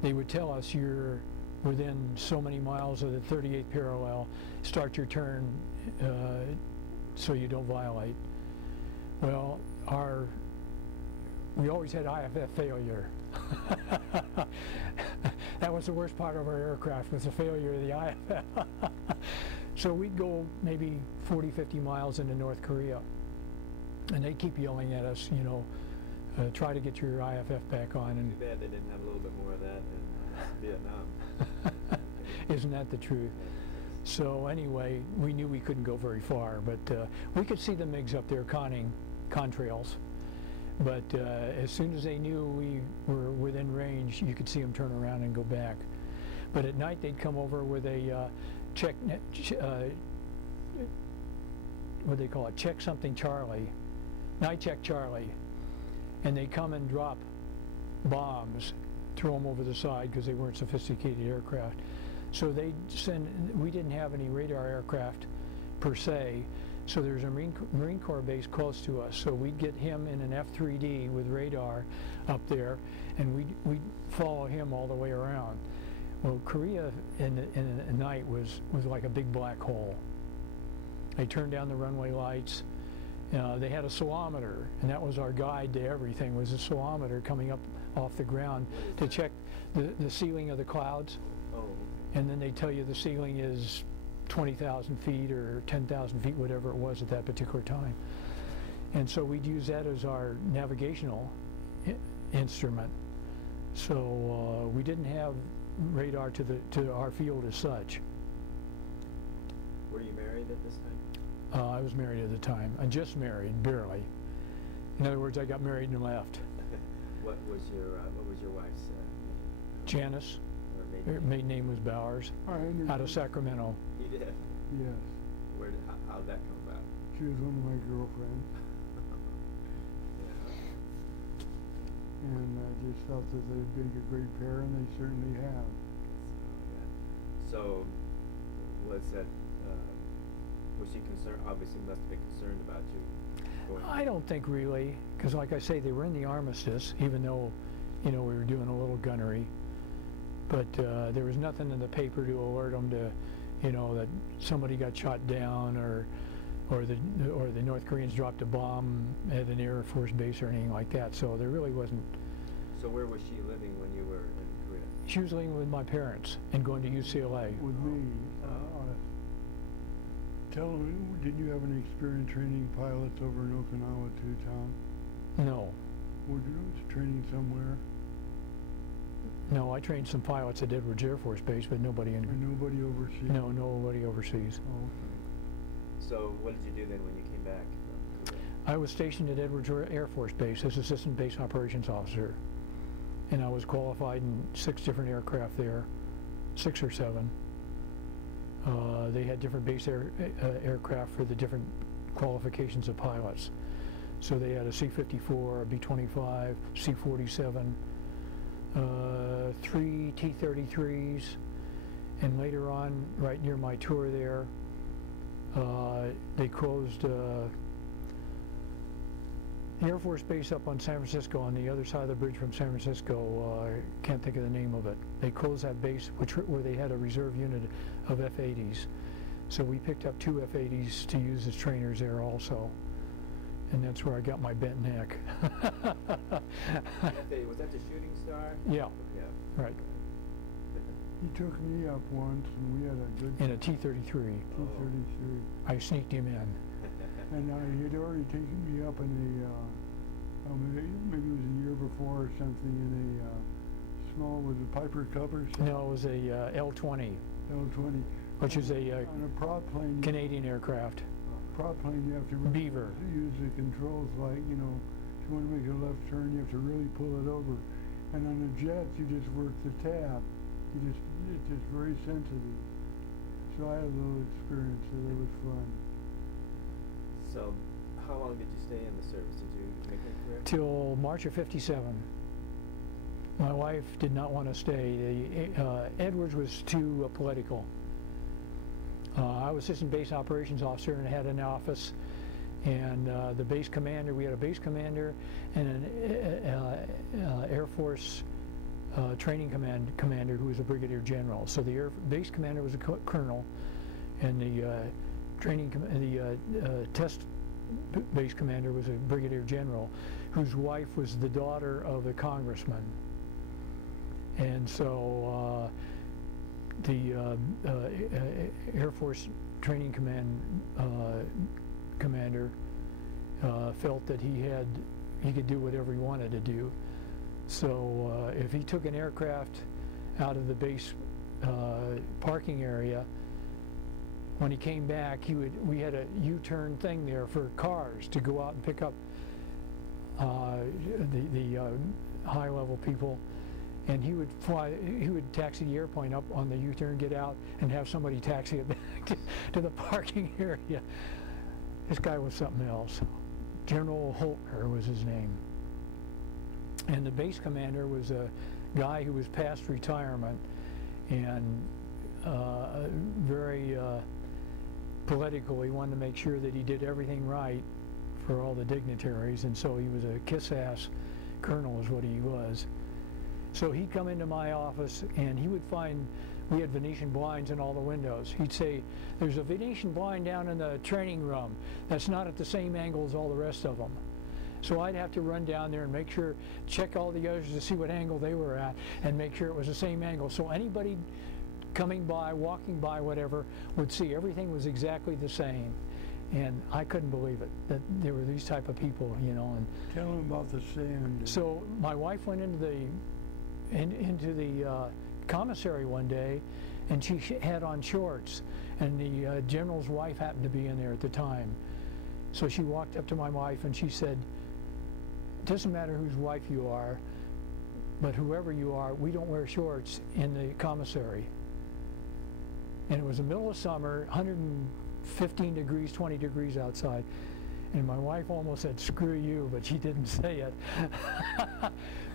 They would tell us, you're within so many miles of the 38th parallel, start your turn so you don't violate. Well, we always had IFF failure. That was the worst part of our aircraft, was the failure of the IFF. So we'd go maybe 40, 50 miles into North Korea, and they'd keep yelling at us, you know, try to get your IFF back on. And too bad they didn't have a little bit more of that in Vietnam. Isn't that the truth? So anyway, we knew we couldn't go very far, but we could see the MiGs up there conning contrails. But as soon as they knew we were within range, you could see them turn around and go back. But at night, they'd come over with a what do they call it? Check something Charlie, night check Charlie, and they come and drop bombs, throw them over the side because they weren't sophisticated aircraft. So they'd send. We didn't have any radar aircraft per se. So there's a Marine Corps base close to us, so we'd get him in an F-3D with radar up there, and we'd follow him all the way around. Well, Korea in the night was like a big black hole. They turned down the runway lights. They had a ceilometer, and that was our guide to everything, was a ceilometer coming up off the ground to check the ceiling of the clouds. Oh. And then they tell you the ceiling is 20,000 feet or 10,000 feet, whatever it was at that particular time. And so we'd use that as our navigational instrument. So we didn't have radar to our field as such. Were you married at this time? I was married at the time. I just married, barely. In other words, I got married and left. What was your wife's name? Janice. Her Her maiden name was Bowers, out of Sacramento. You did? Yes. How'd that come about? She was one of my girlfriends. and I just thought that they'd make a great pair, and they certainly have. So, was that, was she concerned, obviously must have been concerned about you going? I don't think really, because like I say, they were in the armistice, even though, you know, we were doing a little gunnery. But there was nothing in the paper to alert them to, you know, that somebody got shot down or the North Koreans dropped a bomb at an Air Force base or anything like that. So there really wasn't. So where was she living when you were in Korea? She was living with my parents and going to UCLA. With me. Tell me, did you have any experience training pilots over in Okinawa too, Tom? No. Were you training somewhere? No, I trained some pilots at Edwards Air Force Base, but nobody in. Or nobody overseas? No, nobody overseas. Oh, okay. So what did you do then when you came back from Korea? I was stationed at Edwards Air Force Base as Assistant Base Operations Officer. And I was qualified in 6 different aircraft there, 6 or 7. They had different base aircraft for the different qualifications of pilots. So they had a C-54, a B-25, C-47, 3 T-33s, and later on, right near my tour there, they closed the Air Force Base up on San Francisco, on the other side of the bridge from San Francisco. I can't think of the name of it. They closed that base, where they had a reserve unit of F-80s. So we picked up 2 F-80s to use as trainers there also. And that's where I got my bent neck. Was that the Shooting Star? Yeah. Yeah. Right. He took me up once, and we had a good In a T-33. T-33. I sneaked him in. And he had already taken me up in a, maybe it was a year before or something, in a small, was it Piper Cub or something? No, it was a L-20, L-20. which is a on a prop plane. Canadian aircraft. Prop plane, you have to really Beaver. use the controls, like, you know, if you want to make a left turn, you have to really pull it over. And on the jets, you just work the tab. It's just very sensitive. So I had a little experience, so it was fun. So how long did you stay in the service? Did you make a career? Till March of '57. My wife did not want to stay. Edwards was too political. I was Assistant Base Operations Officer and had an office, and the base commander, we had a base commander and an Air Force training commander who was a brigadier general. So the base commander was a colonel, and the test base commander was a brigadier general, whose wife was the daughter of a congressman. And so the Air Force Training commander felt that he could do whatever he wanted to do. So if he took an aircraft out of the base parking area, when he came back, we had a U-turn thing there for cars to go out and pick up the high-level people. And he would taxi the airplane up on the U-turn, get out, and have somebody taxi it back to the parking area. This guy was something else. General Holtner was his name. And the base commander was a guy who was past retirement and very political. He wanted to make sure that he did everything right for all the dignitaries, and so he was a kiss-ass colonel is what he was. So he'd come into my office and he would find we had Venetian blinds in all the windows. He'd say, there's a Venetian blind down in the training room that's not at the same angle as all the rest of them. So I'd have to run down there and make sure, check all the others to see what angle they were at and make sure it was the same angle. So anybody coming by, walking by, whatever, would see everything was exactly the same. And I couldn't believe it, that there were these type of people, you know. And tell them about the sand. So my wife went into the commissary one day, and she had on shorts, and the general's wife happened to be in there at the time. So she walked up to my wife and she said, it doesn't matter whose wife you are, but whoever you are, we don't wear shorts in the commissary. And it was the middle of summer, 115 degrees, 20 degrees outside. And my wife almost said, "Screw you," but she didn't say it.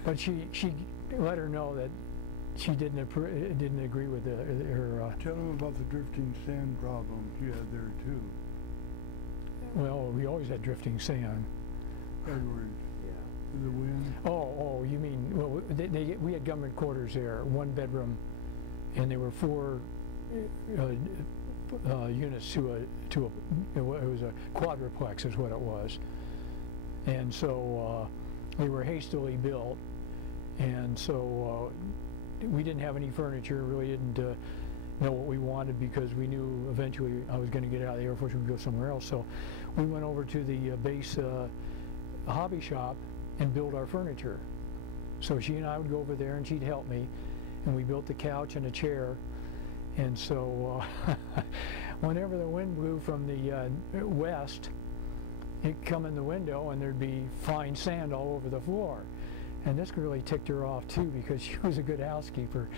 But she let her know that she didn't agree with her. Tell them about the drifting sand problems you had there too. Well, we always had drifting sand. Edwards. Yeah. The wind. Oh, you mean, well, we had government quarters there, 1 bedroom, and there were 4 units to it was a quadruplex is what it was. And so they were hastily built, and so we didn't have any furniture, really didn't know what we wanted, because we knew eventually I was going to get out of the Air Force and go somewhere else. So we went over to the base hobby shop and build our furniture. So she and I would go over there and she'd help me, and we built the couch and a chair. And so whenever the wind blew from the west, it'd come in the window and there'd be fine sand all over the floor. And this really ticked her off too, because she was a good housekeeper.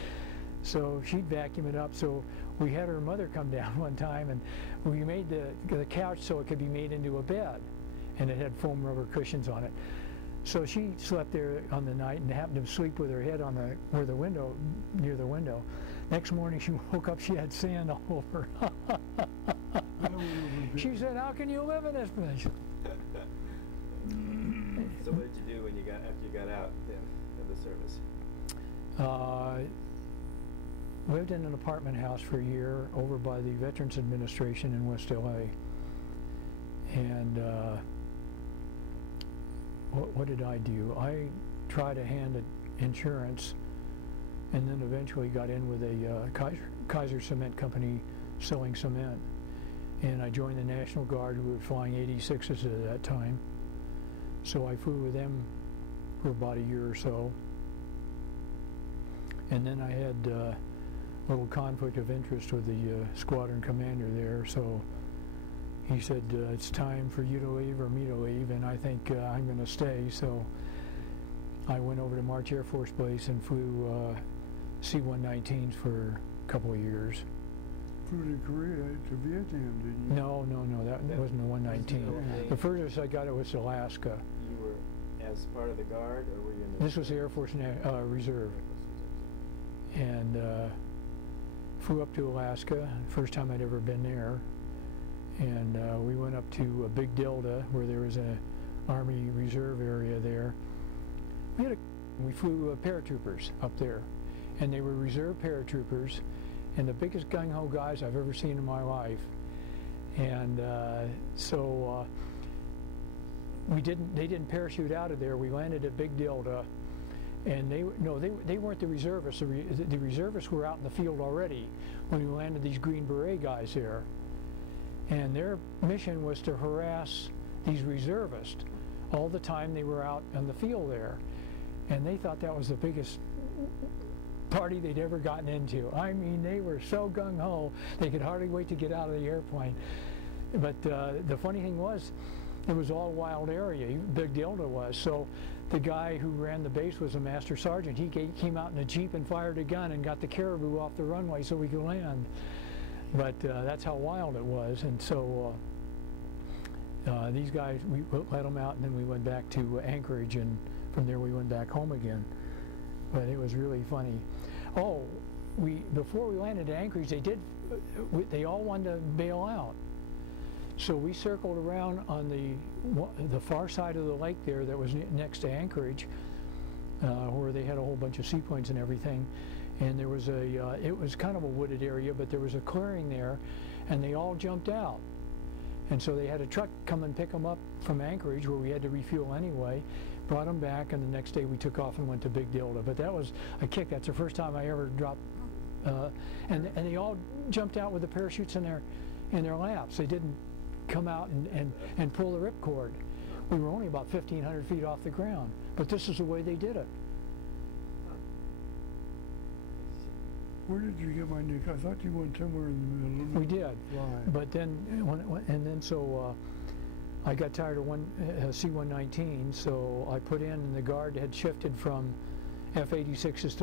So she'd vacuum it up. So we had her mother come down one time, and we made the couch so it could be made into a bed, and it had foam rubber cushions on it. So she slept there on the night and happened to sleep with her head on near the window. Next morning she woke up, she had sand all over. She said, "How can you live in this place?" So what did you do after you got out of the service? Lived in an apartment house for a year over by the Veterans Administration in West LA. And what did I do? I tried to hand insurance, and then eventually got in with a Kaiser Cement Company selling cement. And I joined the National Guard, who were flying 86s at that time. So I flew with them for about a year or so. And then I had a little conflict of interest with the squadron commander there, so he said, "It's time for you to leave or me to leave," and I think I'm going to stay. So I went over to March Air Force Base and flew C-119s for a couple of years. Flew to Korea, to Vietnam, didn't you? No, that wasn't the 119. The furthest I got it was Alaska. You were as part of the Guard, or were you in the... This was Air Force Reserve. And flew up to Alaska, first time I'd ever been there. And we went up to a Big Delta, where there was an Army Reserve area there. We flew paratroopers up there, and they were reserve paratroopers, and the biggest gung-ho guys I've ever seen in my life. And so they didn't parachute out of there. We landed at Big Delta, and they weren't the reservists. The reservists were out in the field already when we landed these Green Beret guys there. And their mission was to harass these reservists all the time they were out in the field there. And they thought that was the biggest party they'd ever gotten into. I mean, they were so gung-ho, they could hardly wait to get out of the airplane. But the funny thing was, it was all wild area, Big Delta was. So the guy who ran the base was a master sergeant. He came out in a Jeep and fired a gun and got the Caribou off the runway so we could land. But that's how wild it was. And so these guys, we let them out, and then we went back to Anchorage, and from there we went back home again. But it was really funny. Oh, before we landed at Anchorage, they all wanted to bail out. So we circled around on the far side of the lake there that was next to Anchorage, where they had a whole bunch of seaplanes and everything. And there was it was kind of a wooded area, but there was a clearing there, and they all jumped out. And so they had a truck come and pick them up from Anchorage, where we had to refuel anyway, brought them back, and the next day we took off and went to Big Delta. But that was a kick. That's the first time I ever dropped, and they all jumped out with the parachutes in their laps. They didn't come out and pull the ripcord. We were only about 1,500 feet off the ground, but this is the way they did it. Where did you get my new car? I thought you went somewhere in the middle. We did, Fly. but then so I got tired of C-119, so I put in, and the Guard had shifted from F-86s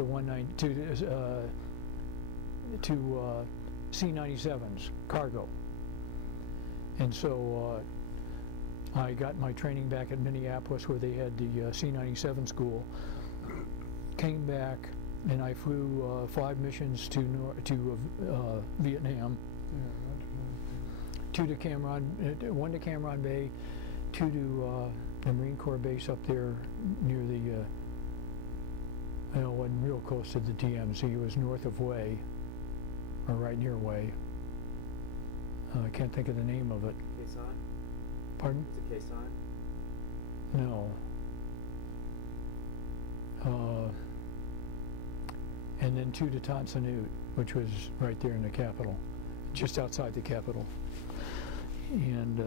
to C-97s cargo, and so I got my training back at Minneapolis where they had the C-97 school. Came back and I flew 5 missions to Vietnam. Yeah, that's nice. 2 to Cameron, 1 to Cameron Bay, 2 to the Marine Corps base up there near the, it wasn't real close to the DMZ. It was north of Way, or right near Way. I can't think of the name of it. Quezon? Pardon? Is it Quezon? No. And then 2 to Tonsanut, which was right there in the capital, just outside the capital. And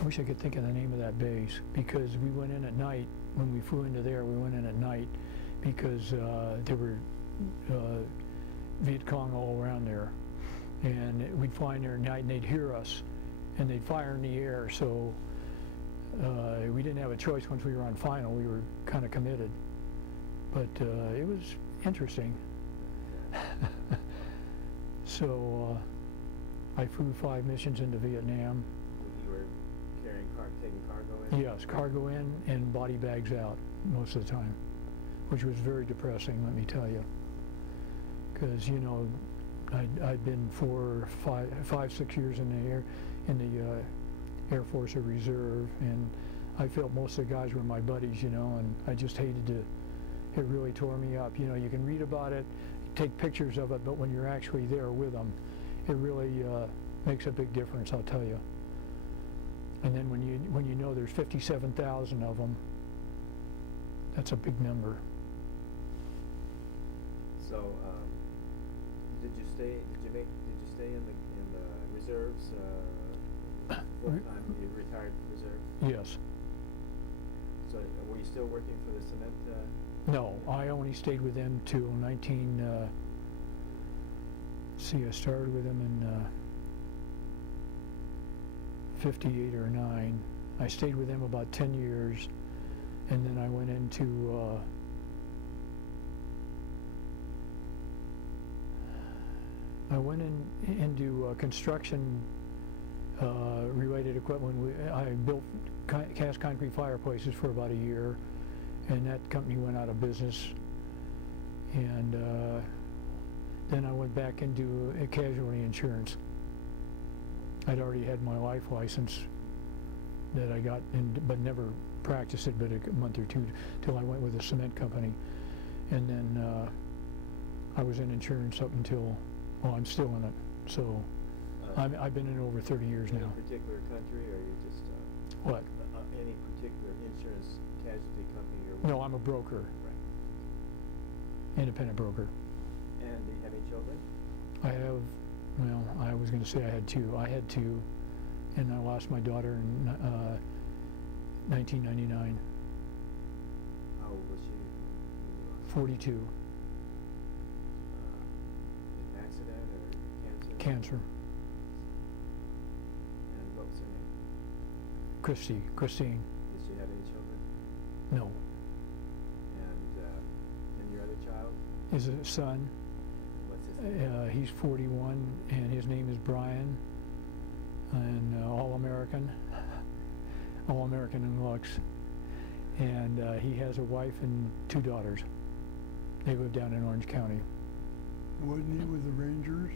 I wish I could think of the name of that base, because we went in at night. When we flew into there, we went in at night because there were Viet Cong all around there. And we'd fly in there at night and they'd hear us and they'd fire in the air. So we didn't have a choice once we were on final. We were kind of committed. But it was interesting. So I flew 5 missions into Vietnam. You were taking cargo in? Yes, cargo in and body bags out most of the time, which was very depressing, let me tell you. Because, you know, I'd been 5-6 years in the Air Force or Reserve, and I felt most of the guys were my buddies, you know, and I just hated to. It really tore me up. You know, you can read about it, take pictures of it, but when you're actually there with them, it really makes a big difference, I'll tell you. And then when you know there's 57,000 of them, that's a big number. So, did you stay in the reserves full time? You retired from reserve? Yes. So, were you still working for the cement? No, I only stayed with them till I started with them in 58 or 9. I stayed with them about 10 years, and then I went into into construction related equipment. I built cast concrete fireplaces for about a year, and that company went out of business. And then I went back into casualty insurance. I'd already had my life license that I got, but never practiced it, but a month or 2 till I went with a cement company. And then I was in insurance up until, well, I'm still in it. So I've been in it over 30 years now. Any particular country, or you just what? Any particular insurance casualty company you're with? No, I'm a broker. Right. Independent broker. And do you have any children? I have, well, I was going to say I had 2. I had 2, and I lost my daughter in 1999. How old was she when you lost her? 42. An accident or cancer? Cancer. And what was her name? Christine. Did she have any children? No. And your other child? Is a son. What's his name? He's 41, and his name is Brian, and All-American in looks. And he has a wife and 2 daughters. They live down in Orange County. Wasn't he with the Rangers?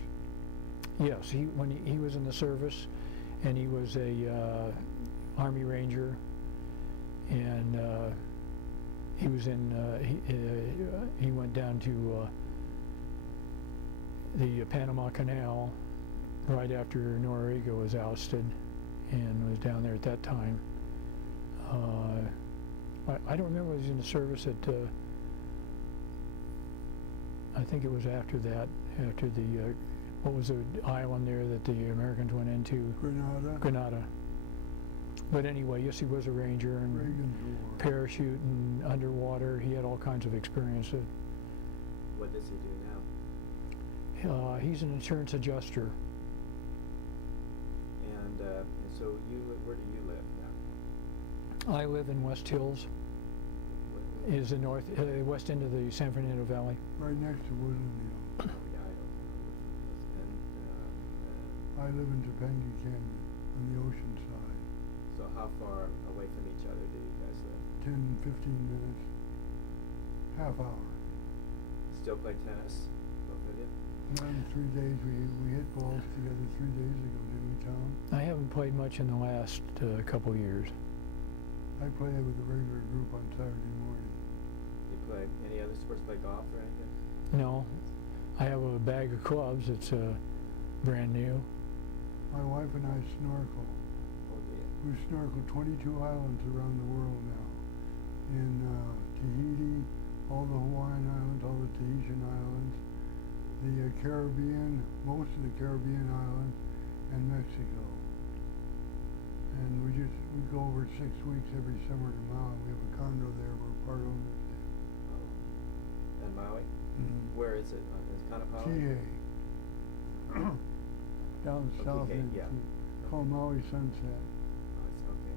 Yes, when he was in the service, and he was a Army Ranger, and he was in. He went down to the Panama Canal right after Noriega was ousted, and was down there at that time. I don't remember if he was in the service at. I think it was after that, after the. What was the island there that the Americans went into? Grenada. But anyway, yes, he was a ranger and Reagan's War. parachute and underwater. He had all kinds of experience. What does he do now? He's an insurance adjuster. And so where do you live now? I live in West Hills. Is the west end of the San Fernando Valley. Right next to Woodland Hill. Oh, yeah, I don't know. I live in Topanga Canyon on the ocean side. So how how far away from each other do you guys live? 10, 15 minutes, half hour. Still play tennis, both of you? Not in 3 days. We hit balls together 3 days ago, didn't we, Tom? I haven't played much in the last couple years. I play with a regular group on Saturday morning. You play any other sports? Play golf or anything? No, I have a bag of clubs. It's brand new. My wife and I snorkel. Oh dear. We snorkel 22 islands around the world now. In Tahiti, all the Hawaiian Islands, all the Tahitian Islands, the Caribbean, most of the Caribbean islands, and Mexico. And we go over 6 weeks every summer to Maui. We have a condo there. We're part owners there. Oh. And Maui? Mm-hmm. Where is it? Is Kanapawa? Kihei. Down Oh, south Kihei, end. yeah. Called Maui Sunset. Oh, it's okay.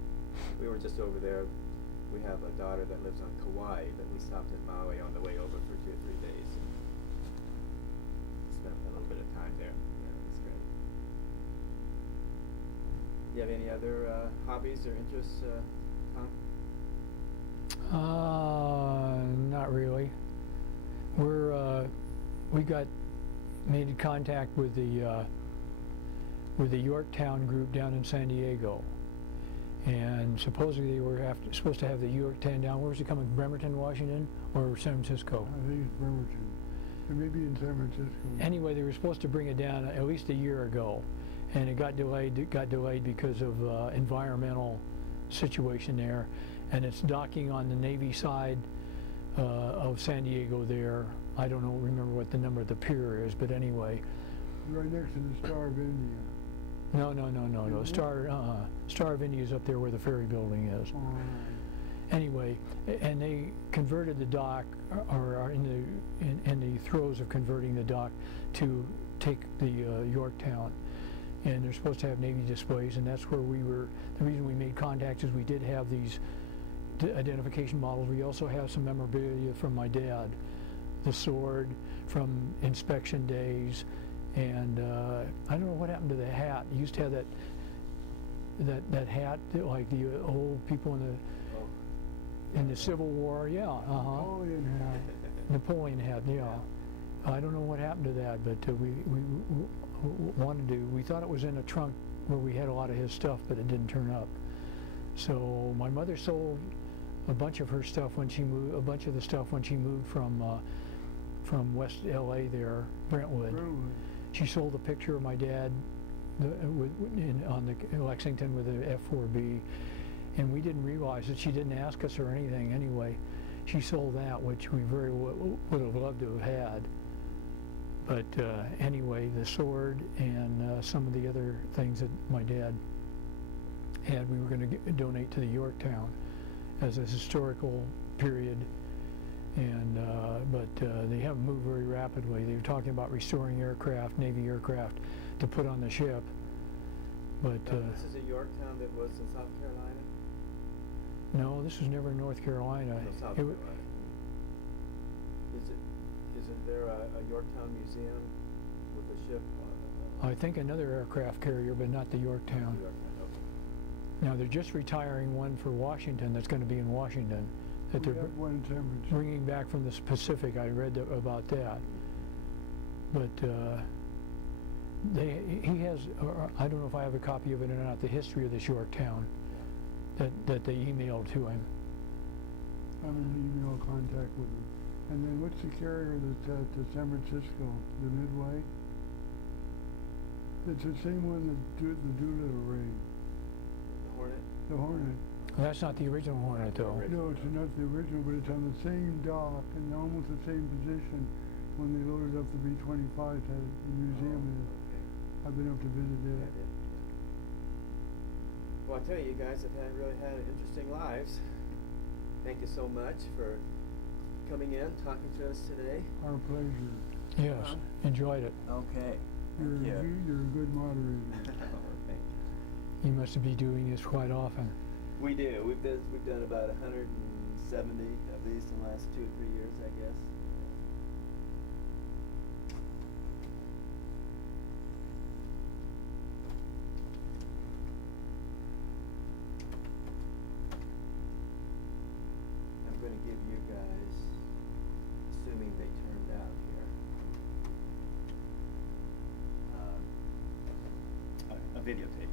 We were just over there. We have a daughter that lives on Kauai, but we stopped in Maui on the way over for 2 or 3 days. And spent a little bit of time there. Yeah, it was great. Do you have any other hobbies or interests, Tom? Not really. We made contact with the Yorktown group down in San Diego, and supposedly they were supposed to have the Yorktown down. Where's it coming? Bremerton, Washington, or San Francisco? I think it's Bremerton. It may be in San Francisco. Anyway, they were supposed to bring it down at least a year ago, and it got delayed. It got delayed because of environmental situation there, and it's docking on the Navy side of San Diego there. I don't remember what the number of the pier is, but anyway. Right next to the Star of India. No. Star of India is up there where the ferry building is. All right. Anyway, and they converted the dock, or are in the throes of converting the dock to take the Yorktown, and they're supposed to have Navy displays, and that's where we were. The reason we made contact is we did have these identification models. We also have some memorabilia from my dad, the sword from inspection days, and I don't know what happened to the hat. He used to have that hat that, like the old people in the Civil War. Yeah, Napoleon hat. Napoleon hat. Yeah. I don't know what happened to that, but we wanted to. We thought it was in a trunk where we had a lot of his stuff, but it didn't turn up. So my mother sold a bunch of her stuff when she moved. A bunch of the stuff when she moved from West LA there, Brentwood. She sold a picture of my dad on the Lexington with the F4B, and we didn't realize that she didn't ask us or anything. Anyway, she sold that, which we very would have loved to have had. But anyway, the sword and some of the other things that my dad had, we were going to donate to the Yorktown as a historical period. And but they haven't moved very rapidly. They were talking about restoring aircraft, Navy aircraft, to put on the ship. But this is a Yorktown that was in South Carolina? No, this was never in North Carolina. No, South Carolina. Isn't there a Yorktown museum with a ship? I think another aircraft carrier, but not the Yorktown. Yorktown, okay. Now they're just retiring one for Washington. That's going to be in Washington. That We they're have one in San Francisco. bringing back from the Pacific. I read about that. But he has. I don't know if I have a copy of it or not. The history of this Yorktown that they emailed to him. I'm in email contact with him. And then what's the carrier that's at San Francisco? The Midway? It's the same one that the Doolittle raid. The Hornet? The Hornet. That's not the original Hornet, though. No, it's not the original, but it's on the same dock and almost the same position when they loaded up the B-25 at the museum. Okay. I've been up to visit Yeah, it. Well, I tell you, you guys have really had interesting lives. Thank you so much for coming in, talking to us today. Our pleasure. Yes, enjoyed it. Okay. You're a good moderator. Thank you. You must be doing this quite often. We do. We've done about 170 of these in the last 2 or 3 years, I guess. videotape.